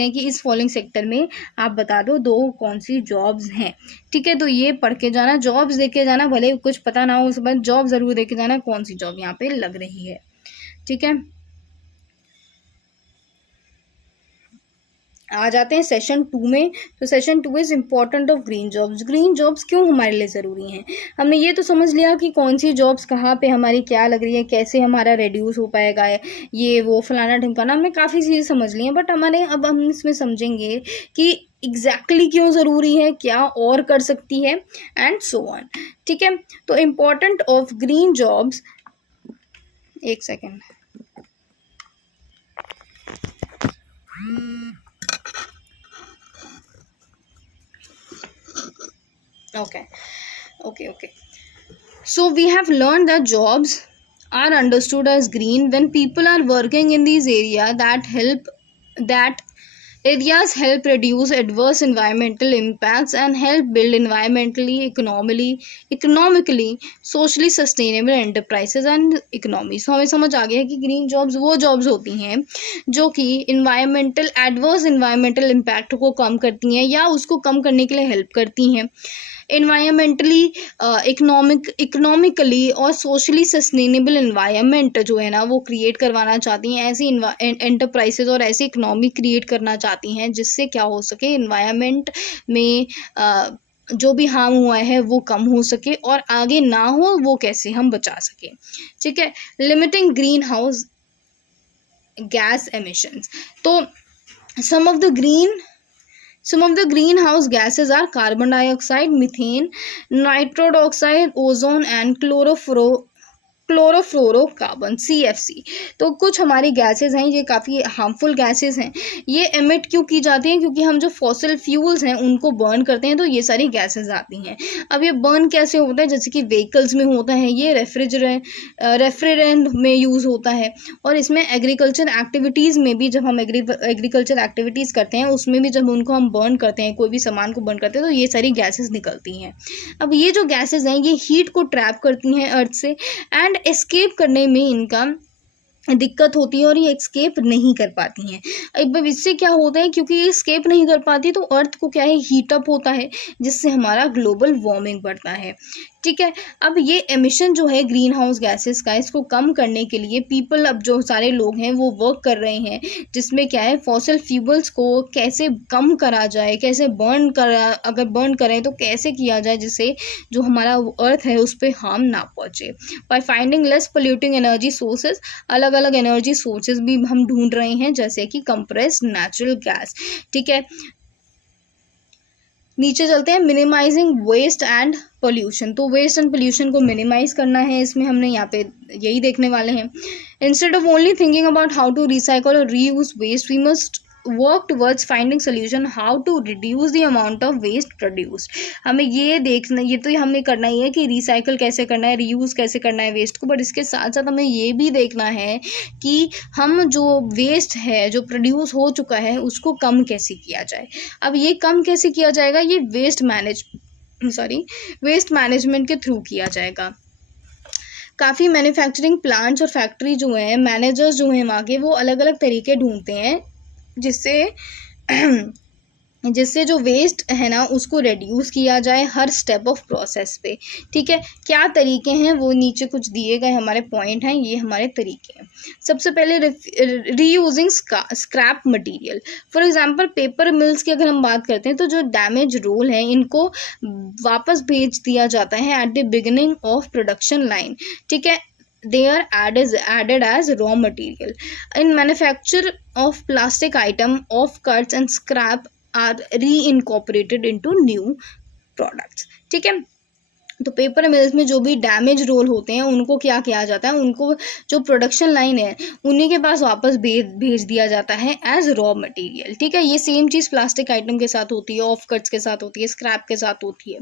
हैं कि इस फॉलोइंग सेक्टर में आप बता दो 2 कौन सी जॉब्स हैं। ठीक है, तो ये पढ़ के जाना, जॉब्स देख के जाना, भले कुछ पता ना हो उस पर जॉब जरूर देख के जाना कौन सी जॉब यहाँ पे लग रही है। ठीक है, आ जाते हैं सेशन 2 में। तो session 2 is important of green jobs. Green jobs क्यों हमारे लिए ज़रूरी हैं? हमने ये तो समझ लिया कि कौन सी जॉब्स कहाँ पे हमारी क्या लग रही है, कैसे हमारा रिड्यूस हो पाएगा, ये वो फलाना ढिमकाना, हमने काफ़ी चीज़ें समझ ली हैं। बट अब हम इसमें समझेंगे कि एग्जैक्टली क्यों ज़रूरी है, क्या और कर सकती है एंड सो ऑन। ठीक है, तो इम्पॉर्टेंट ऑफ ग्रीन जॉब्स, एक second, okay. So we have learned that jobs are understood as green when people are working in these areas help reduce adverse environmental impacts and help build economically socially sustainable enterprises and economies। तो हमें समझ आ गया है कि green jobs वो jobs होती हैं जो कि एडवर्स इन्वायरमेंटल इम्पैक्ट को कम करती हैं या उसको कम करने के लिए हेल्प करती हैं, इन्वायरमेंटली इकोनॉमिकली और सोशली सस्टेनेबल इन्वायरमेंट जो है ना वो क्रिएट करवाना चाहती हैं। ऐसी एंटरप्राइजेज और ऐसी इकोनॉमी क्रिएट करना चाहती हैं जिससे क्या हो सके, इन्वायरमेंट में जो भी हार्म हुआ है वो कम हो सके और आगे ना हो वो कैसे हम बचा सके। ठीक है, limiting green house gas emissions. तो some of the greenhouse gases are carbon dioxide, methane, nitrous oxide, ozone and chlorofluorocarbon CFC। तो कुछ हमारी गैसेस हैं, ये काफ़ी हार्मफुल गैसेस हैं। ये एमिट क्यों की जाती हैं? क्योंकि हम जो फॉसिल फ्यूल्स हैं उनको बर्न करते हैं तो ये सारी गैसेस आती हैं। अब ये बर्न कैसे होता है? जैसे कि व्हीकल्स में होता है, ये रेफ्रिजरेंट में यूज़ होता है और इसमें एग्रीकल्चर एक्टिविटीज़ में भी, जब हम एग्रीकल्चर एक्टिविटीज़ करते हैं उसमें भी जब उनको हम बर्न करते हैं, कोई भी सामान को बर्न करते हैं तो ये सारी गैसेस निकलती हैं। अब ये जो गैसेस हैं ये हीट को ट्रैप करती हैं अर्थ से एंड एस्केप करने में इनका दिक्कत होती है और ये एस्केप नहीं कर पाती हैं। अब इससे क्या होता है, क्योंकि ये एस्केप नहीं कर पाती तो अर्थ को क्या है, हीट अप होता है, जिससे हमारा ग्लोबल वार्मिंग बढ़ता है। ठीक है, अब ये एमिशन जो है ग्रीन हाउस गैसेस का, इसको कम करने के लिए पीपल, अब जो सारे लोग हैं वो वर्क कर रहे हैं, जिसमें क्या है, फॉसिल फ्यूल्स को कैसे कम करा जाए, कैसे बर्न करा, अगर बर्न करें तो कैसे किया जाए जिससे जो हमारा अर्थ है उस पर हार्म ना पहुँचे। By finding less polluting energy sources, अलग अलग एनर्जी सोर्सेज भी हम ढूंढ रहे हैं, जैसे कि कंप्रेस्ड नेचुरल गैस। ठीक है, नीचे चलते हैं, मिनिमाइजिंग वेस्ट एंड पोल्यूशन। तो वेस्ट एंड पोल्यूशन को मिनिमाइज करना है, इसमें हमने यहाँ पे यही देखने वाले हैं। Instead of only thinking about how to recycle और reuse waste, we must work towards finding solution how to reduce the amount of waste produced. हमें ये देखना, ये तो हमें करना ही है कि रिसाइकल कैसे करना है, रीयूज़ कैसे करना है वेस्ट को, बट इसके साथ साथ हमें ये भी देखना है कि हम जो वेस्ट है जो प्रोड्यूस हो चुका है उसको कम कैसे किया जाए। अब ये कम कैसे किया जाएगा, ये वेस्ट मैनेजमेंट के थ्रू किया जाएगा। काफ़ी मैन्युफैक्चरिंग प्लांट्स और फैक्ट्री जो हैं, मैनेजर्स जो हैं वहाँ के, वो अलग अलग तरीके ढूंढते हैं जिससे जो वेस्ट है ना उसको रिड्यूस किया जाए हर स्टेप ऑफ प्रोसेस पे। ठीक है, क्या तरीके हैं वो नीचे कुछ दिए गए हमारे पॉइंट हैं, ये हमारे तरीके हैं। सबसे पहले reusing scrap material. For example paper mills की अगर हम बात करते हैं तो जो डैमेज रोल है इनको वापस भेज दिया जाता है at the beginning of production line. ठीक है, they are added as raw material in manufacture of plastic item of cuts and scrap are reincorporated into new products। ठीक है, तो पेपर मिल्स में जो भी डैमेज रोल होते हैं उनको क्या किया जाता है, उनको जो प्रोडक्शन लाइन है उन्हीं के पास वापस भेज दिया जाता है एज रॉ मटेरियल। ठीक है, ये सेम चीज़ प्लास्टिक आइटम के साथ होती है, ऑफ कट्स के साथ होती है, स्क्रैप के साथ होती है।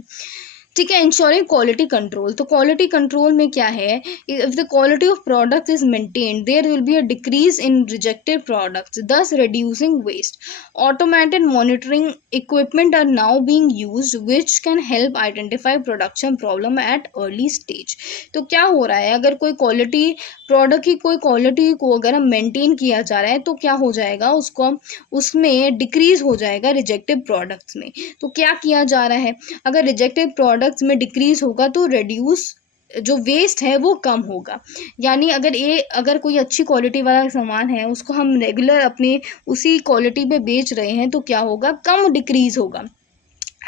ठीक है, इंश्योरिंग क्वालिटी कंट्रोल। तो क्वालिटी कंट्रोल में क्या है, if the quality of product is maintained there will be a decrease in rejected products thus reducing waste. Automated monitoring equipment are now being used which can help identify production problem at early stage. तो क्या हो रहा है, अगर कोई quality product की कोई quality को अगर हम मेंटेन किया जा रहा है तो क्या हो जाएगा, उसको उसमें डिक्रीज हो जाएगा रिजेक्टेड प्रोडक्ट्स में। तो क्या किया जा रहा है, अगर रिजेक्टेड प्रोडक्ट्स में डिक्रीज होगा तो रिड्यूस जो वेस्ट है वो कम होगा। यानी अगर कोई अच्छी क्वालिटी वाला सामान है उसको हम रेगुलर अपने उसी क्वालिटी पे बेच रहे हैं तो क्या होगा, कम डिक्रीज होगा।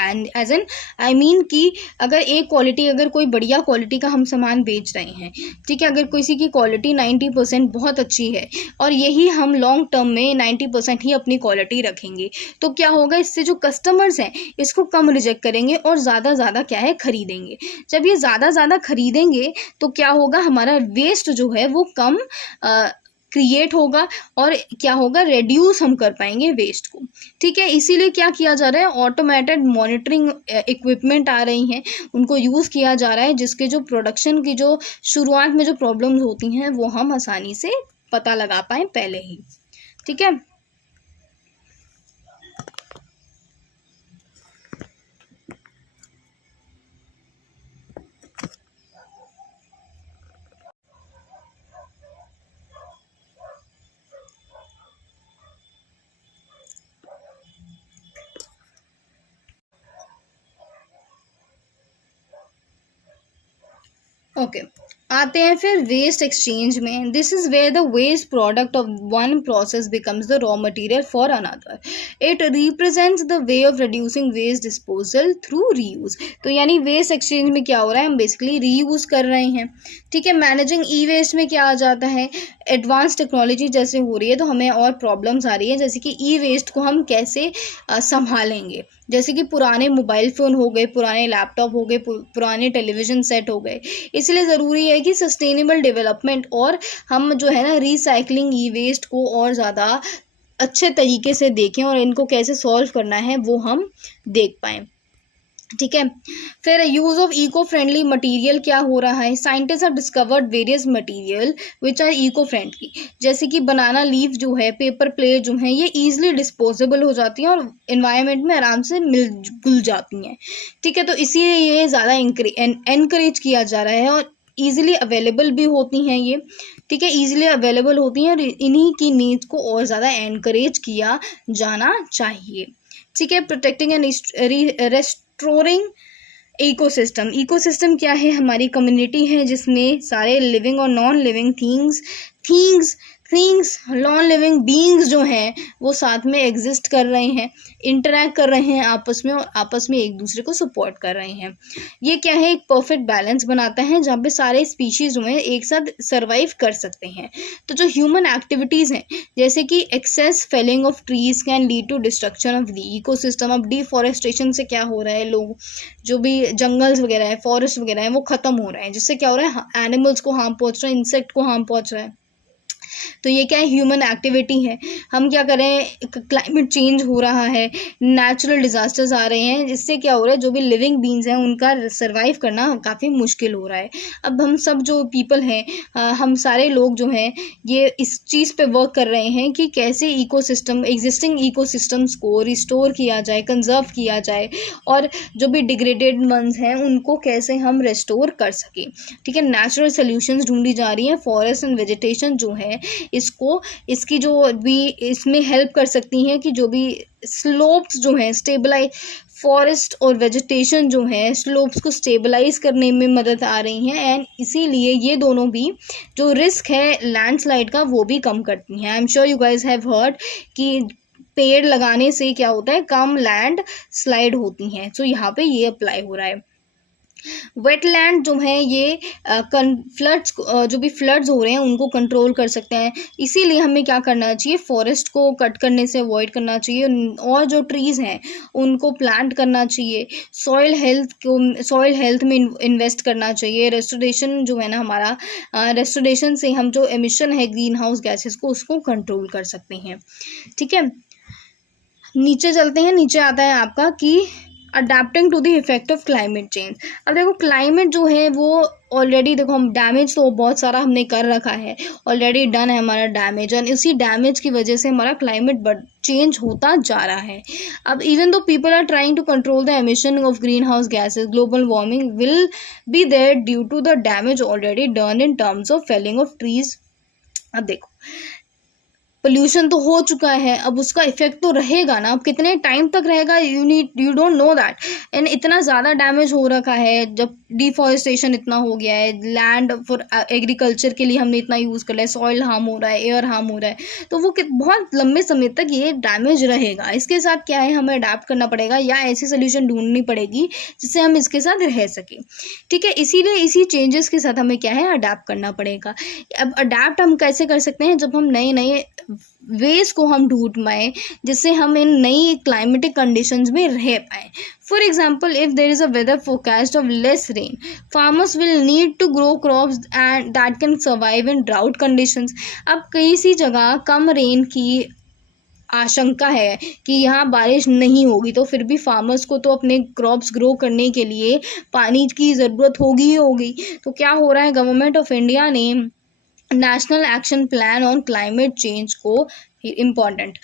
And as an I mean कि अगर अगर कोई बढ़िया क्वालिटी का हम सामान बेच रहे हैं, ठीक है, अगर किसी की क्वालिटी 90% बहुत अच्छी है और यही हम लॉन्ग टर्म में 90% ही अपनी क्वालिटी रखेंगे तो क्या होगा, इससे जो कस्टमर्स हैं इसको कम रिजेक्ट करेंगे और ज़्यादा क्या है खरीदेंगे। जब ये ज़्यादा खरीदेंगे तो क्या होगा, हमारा वेस्ट जो है वो कम क्रिएट होगा और क्या होगा, रेड्यूस हम कर पाएंगे वेस्ट को। ठीक है, इसीलिए क्या किया जा रहा है, ऑटोमेटेड मॉनिटरिंग इक्विपमेंट आ रही हैं, उनको यूज़ किया जा रहा है, जिसके जो प्रोडक्शन की जो शुरुआत में जो प्रॉब्लम्स होती हैं वो हम आसानी से पता लगा पाएँ पहले ही। ठीक है, ओके आते हैं फिर वेस्ट एक्सचेंज में। This is where the waste product of one process becomes the raw material for another. It represents the way of reducing waste disposal through reuse. तो यानी वेस्ट एक्सचेंज में क्या हो रहा है, हम बेसिकली रीयूज कर रहे हैं। ठीक है, मैनेजिंग ई वेस्ट में क्या आ जाता है, एडवांस टेक्नोलॉजी जैसे हो रही है तो हमें और प्रॉब्लम्स आ रही है, जैसे कि ई वेस्ट को हम कैसे संभालेंगे। जैसे कि पुराने मोबाइल फ़ोन हो गए, पुराने लैपटॉप हो गए, पुराने टेलीविज़न सेट हो गए। इसलिए ज़रूरी है कि सस्टेनेबल डेवलपमेंट और हम जो है ना रीसाइकलिंग ई वेस्ट को और ज़्यादा अच्छे तरीके से देखें और इनको कैसे सॉल्व करना है वो हम देख पाएँ। ठीक है, फिर use of eco friendly material क्या हो रहा है, scientist have discovered various material which are eco friendly. जैसे कि बनाना लीफ जो है, पेपर प्लेट जो है, ये ईजिली डिस्पोजेबल हो जाती हैं और इन्वायरमेंट में आराम से मिल जाती हैं। ठीक है, तो इसीलिए ये ज़्यादा एनकरेज किया जा रहा है और ईजिली अवेलेबल भी होती हैं ये, ठीक है, ईजिली अवेलेबल होती हैं और इन्हीं की नीड्स को और ज़्यादा एनकरेज किया जाना चाहिए, ठीक है। Protecting and restoring ecosystem. Ecosystem क्या है? हमारी कम्युनिटी है जिसमें सारे लिविंग और non living things non living beings जो हैं वो साथ में एग्जिस्ट कर रहे हैं, इंटरैक्ट कर रहे हैं आपस में, और आपस में एक दूसरे को सपोर्ट कर रहे हैं। ये क्या है? एक परफेक्ट बैलेंस बनाता है जहाँ पे सारे स्पीशीज जो हैं एक साथ सर्वाइव कर सकते हैं। तो जो ह्यूमन एक्टिविटीज़ हैं जैसे कि excess felling of trees can lead to destruction of the ecosystem. अब डिफॉरेस्टेशन से क्या हो रहा है, लोग जो भी जंगल्स वगैरह है, फॉरेस्ट वगैरह है, वो ख़त्म हो रहे हैं, जिससे क्या हो रहा है? एनिमल्स को हार्म पहुँच रहा है, इंसेक्ट को हार्म पहुँच रहा है। तो ये क्या है? ह्यूमन एक्टिविटी है। हम क्या कर रहे हैं? क्लाइमेट चेंज हो रहा है, नेचुरल डिजास्टर्स आ रहे हैं, जिससे क्या हो रहा है? जो भी लिविंग बींग्स हैं उनका सर्वाइव करना काफ़ी मुश्किल हो रहा है। अब हम सब जो पीपल हैं, हम सारे लोग जो हैं ये इस चीज़ पे वर्क कर रहे हैं कि कैसे इकोसिस्टम, एग्जिस्टिंग इकोसिस्टम्स को रिस्टोर किया जाए, कंजर्व किया जाए, और जो भी डिग्रेडेड वंस हैं उनको कैसे हम रेस्टोर कर सकें, ठीक है। नेचुरल सोल्यूशंस ढूंढी जा रही हैं। फॉरेस्ट एंड वेजिटेशन जो है इसकी जो भी इसमें हेल्प कर सकती हैं कि जो भी स्लोप्स जो हैं स्टेबलाइज, फॉरेस्ट और वेजिटेशन जो है स्लोप्स को स्टेबलाइज करने में मदद आ रही हैं, एंड इसीलिए ये दोनों भी जो रिस्क है लैंडस्लाइड का वो भी कम करती हैं। I am sure you guys have heard कि पेड़ लगाने से क्या होता है? कम लैंड स्लाइड होती हैं। सो यहाँ पे ये अप्लाई हो रहा है। वेटलैंड जो है ये फ्लड्स, जो भी फ्लड्स हो रहे हैं उनको कंट्रोल कर सकते हैं। इसीलिए हमें क्या करना चाहिए? फॉरेस्ट को कट करने से अवॉइड करना चाहिए, और जो ट्रीज़ हैं उनको प्लांट करना चाहिए। सॉइल हेल्थ में इन्वेस्ट करना चाहिए। रेस्टोरेशन जो है ना हमारा, रेस्टोरेशन से हम जो एमिशन है ग्रीन हाउस गैसेस को उसको कंट्रोल कर सकते हैं, ठीक है। नीचे चलते हैं। नीचे आता है आपका कि adapting to the effect of climate change. अब देखो क्लाइमेट जो है वो ऑलरेडी, देखो हम डैमेज तो बहुत सारा हमने कर रखा है, ऑलरेडी डन है हमारा डैमेज, और इसी डैमेज की वजह से हमारा क्लाइमेट चेंज होता जा रहा है। अब even though people are trying to control the emission of green house gases, global warming will be there due to the damage already done in terms of felling of trees. अब देखो pollution तो हो चुका है, अब उसका effect तो रहेगा ना। अब कितने टाइम तक रहेगा? You don't know that. And इतना ज़्यादा डैमेज हो रखा है, जब डिफॉरेस्टेशन इतना हो गया है, लैंड फॉर एग्रीकल्चर के लिए हमने इतना यूज़ कर लिया है, सॉइल हार्म हो रहा है, एयर हार्म हो रहा है, तो वो बहुत लंबे समय तक ये डैमेज रहेगा। इसके साथ क्या है? हमें अडेप्ट करना पड़ेगा या ऐसी सोल्यूशन ढूंढनी पड़ेगी जिससे हम इसके साथ रह सकें, ठीक है। इसीलिए इसी चेंजेस के साथ हमें क्या है? अडेप्ट करना पड़ेगा। अब अडेप्ट हम कैसे कर सकते हैं? जब हम नए नए वेज को हम ढूंढ पाएँ जिससे हम इन नई क्लाइमेटिक कंडीशंस में रह पाएँ। For example, if there is a weather forecast of less rain, farmers will need to grow crops and that can survive in drought conditions. अब कई सी जगह कम रेन की आशंका है कि यहाँ बारिश नहीं होगी, तो फिर भी फार्मर्स को तो अपने क्रॉप्स ग्रो करने के लिए पानी की ज़रूरत होगी ही होगी। तो क्या हो रहा है? गवर्नमेंट ऑफ इंडिया ने national action plan on climate change को इम्पॉर्टेंट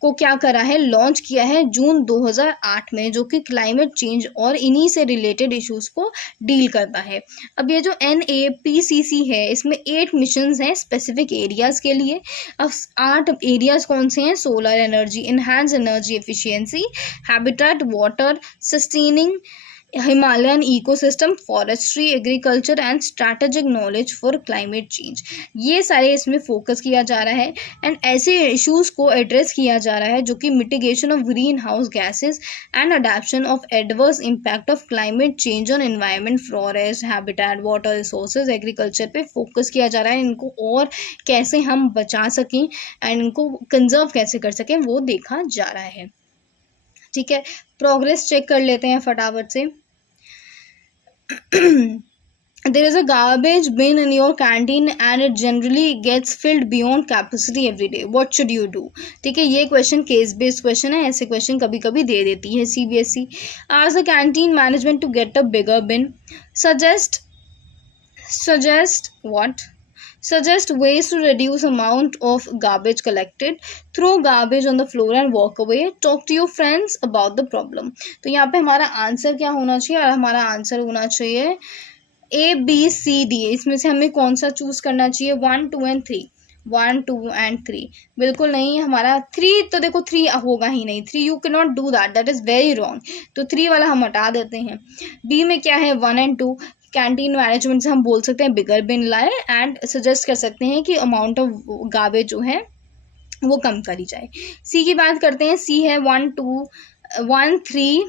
को क्या करा है? लॉन्च किया है जून 2008 में, जो कि क्लाइमेट चेंज और इन्हीं से रिलेटेड इश्यूज को डील करता है। अब ये जो NAPCC है इसमें 8 मिशंस हैं स्पेसिफिक एरियाज़ के लिए। अब 8 एरियाज़ कौन से हैं? Solar energy, enhance energy efficiency, habitat, water, sustaining Himalayan ecosystem, forestry, agriculture and strategic knowledge for climate change. ये सारे इसमें फोकस किया जा रहा है, एंड ऐसे इश्यूज को एड्रेस किया जा रहा है जो कि mitigation of green house gases and adaptation of adverse impact of climate change on environment, forest, habitat, water resources, agriculture पे फोकस किया जा रहा है। इनको और कैसे हम बचा सकें एंड इनको कंजर्व कैसे कर सकें वो देखा जा रहा है, ठीक है। प्रोग्रेस चेक कर लेते हैं फटाफट से। There is a garbage bin in your canteen and it generally gets filled beyond capacity every day. What should you do? ठीक है, ये क्वेश्चन केस बेस्ड क्वेश्चन है, ऐसे क्वेश्चन कभी कभी दे देती है CBSE. Ask the canteen management to get a bigger bin. Suggest what? Suggest ways to reduce amount of garbage collected. Throw garbage on the floor and walk away. Talk to your friends about the problem. तो यहाँ पे हमारा answer क्या होना चाहिए? और हमारा answer होना चाहिए A B C D, इसमें से हमें कौन सा चूज करना चाहिए? 1 2 एंड 3, 1 2 एंड 3, बिल्कुल नहीं, हमारा 3 तो देखो 3 होगा ही नहीं, 3 you can not do that is very wrong, तो 3 वाला हम हटा देते हैं। बी में क्या है? 1 एंड 2, कैंटीन मैनेजमेंट से हम बोल सकते हैं बिगर बिन लाए एंड सजेस्ट कर सकते हैं कि अमाउंट ऑफ गार्बेज जो है वो कम करी जाए। सी की बात करते हैं, सी है 1 2 1 3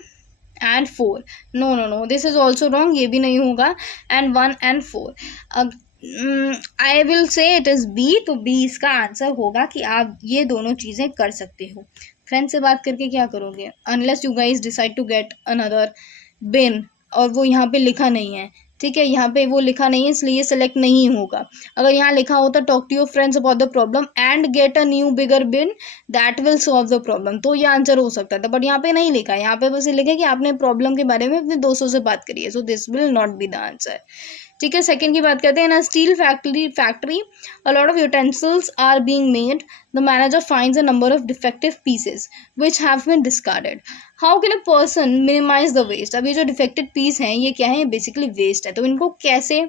and 4, no no no, this is also wrong, ये भी नहीं होगा, and 1 and 4, I will say it is B, तो बी इसका आंसर होगा कि आप ये दोनों चीज़ें कर सकते हो। फ्रेंड से बात करके क्या करोगे? Unless you guys decide to get another bin, और वो यहाँ पे लिखा नहीं है, ठीक है, यहाँ पे वो लिखा नहीं है इसलिए सेलेक्ट नहीं होगा। अगर यहाँ लिखा होता talk to your friends about the problem and get a new bigger bin that will solve the problem, तो ये आंसर हो सकता था, बट यहाँ पे नहीं लिखा है, यहाँ पे बस ये लिखा है कि आपने प्रॉब्लम के बारे में अपने दोस्तों से बात करी है, so this will not be the answer. ठीक है, सेकंड की बात करते हैं ना, steel factory a lot of utensils are being made, the manager finds a number of defective pieces which have been discarded, how can a person minimize the waste? अब ये जो डिफेक्टेड पीस हैं ये क्या है? बेसिकली वेस्ट है, तो इनको कैसे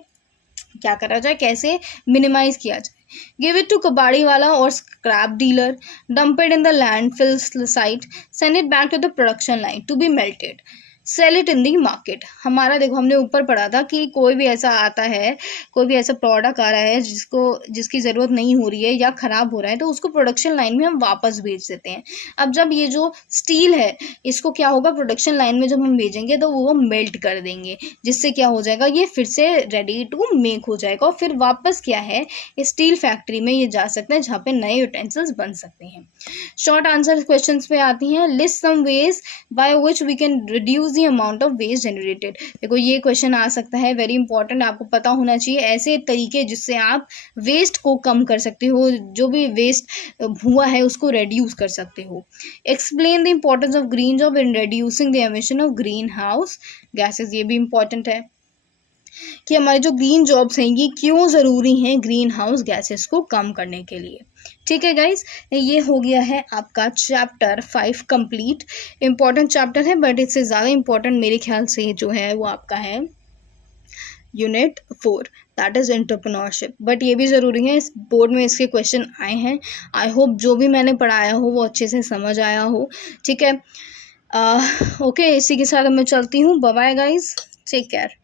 क्या करा जाए, कैसे मिनिमाइज किया जाए? गिव इट टू कबाड़ी वाला और scrap dealer, dump it in the landfill site, send it back to the production line to be melted, sell it in the market. हमारा देखो हमने ऊपर पढ़ा था कि कोई भी ऐसा आता है, कोई भी ऐसा प्रोडक्ट आ रहा है जिसकी ज़रूरत नहीं हो रही है या ख़राब हो रहा है, तो उसको प्रोडक्शन लाइन में हम वापस भेज देते हैं। अब जब ये जो स्टील है इसको क्या होगा, प्रोडक्शन लाइन में जब हम भेजेंगे तो वो मेल्ट कर देंगे, जिससे क्या हो जाएगा, ये फिर से रेडी टू मेक हो जाएगा और फिर वापस क्या है, स्टील फैक्ट्री में ये जा सकते हैं जहाँ पे नए यूटेंसिल्स बन सकते हैं। शॉर्ट आंसर क्वेश्चन पे आती हैं, list some ways by which we can reduce the amount of waste generated. देखो ये क्वेश्चन आ सकता है, वेरी इंपॉर्टेंट, आपको पता होना चाहिए ऐसे तरीके जिससे आप वेस्ट को कम कर सकते हो, जो भी वेस्ट हुआ है उसको रिड्यूस कर सकते हो। Explain the importance of green job in reducing the emission of green house gases, ये भी इंपॉर्टेंट है कि हमारे जो ग्रीन जॉब्स हैं ये क्यों ज़रूरी हैं ग्रीन हाउस गैसेस को कम करने के लिए। ठीक है गाइज, ये हो गया है आपका चैप्टर 5 कंप्लीट। इम्पॉर्टेंट चैप्टर है बट इससे ज़्यादा इम्पॉर्टेंट मेरे ख्याल से जो है वो आपका है unit 4 that is entrepreneurship, but ये भी ज़रूरी है, इस बोर्ड में इसके क्वेश्चन आए हैं। आई होप जो भी मैंने पढ़ाया हो वो अच्छे से समझ आया हो। ठीक है, ओके, इसी के साथ मैं चलती हूँ, bye bye guys, take care.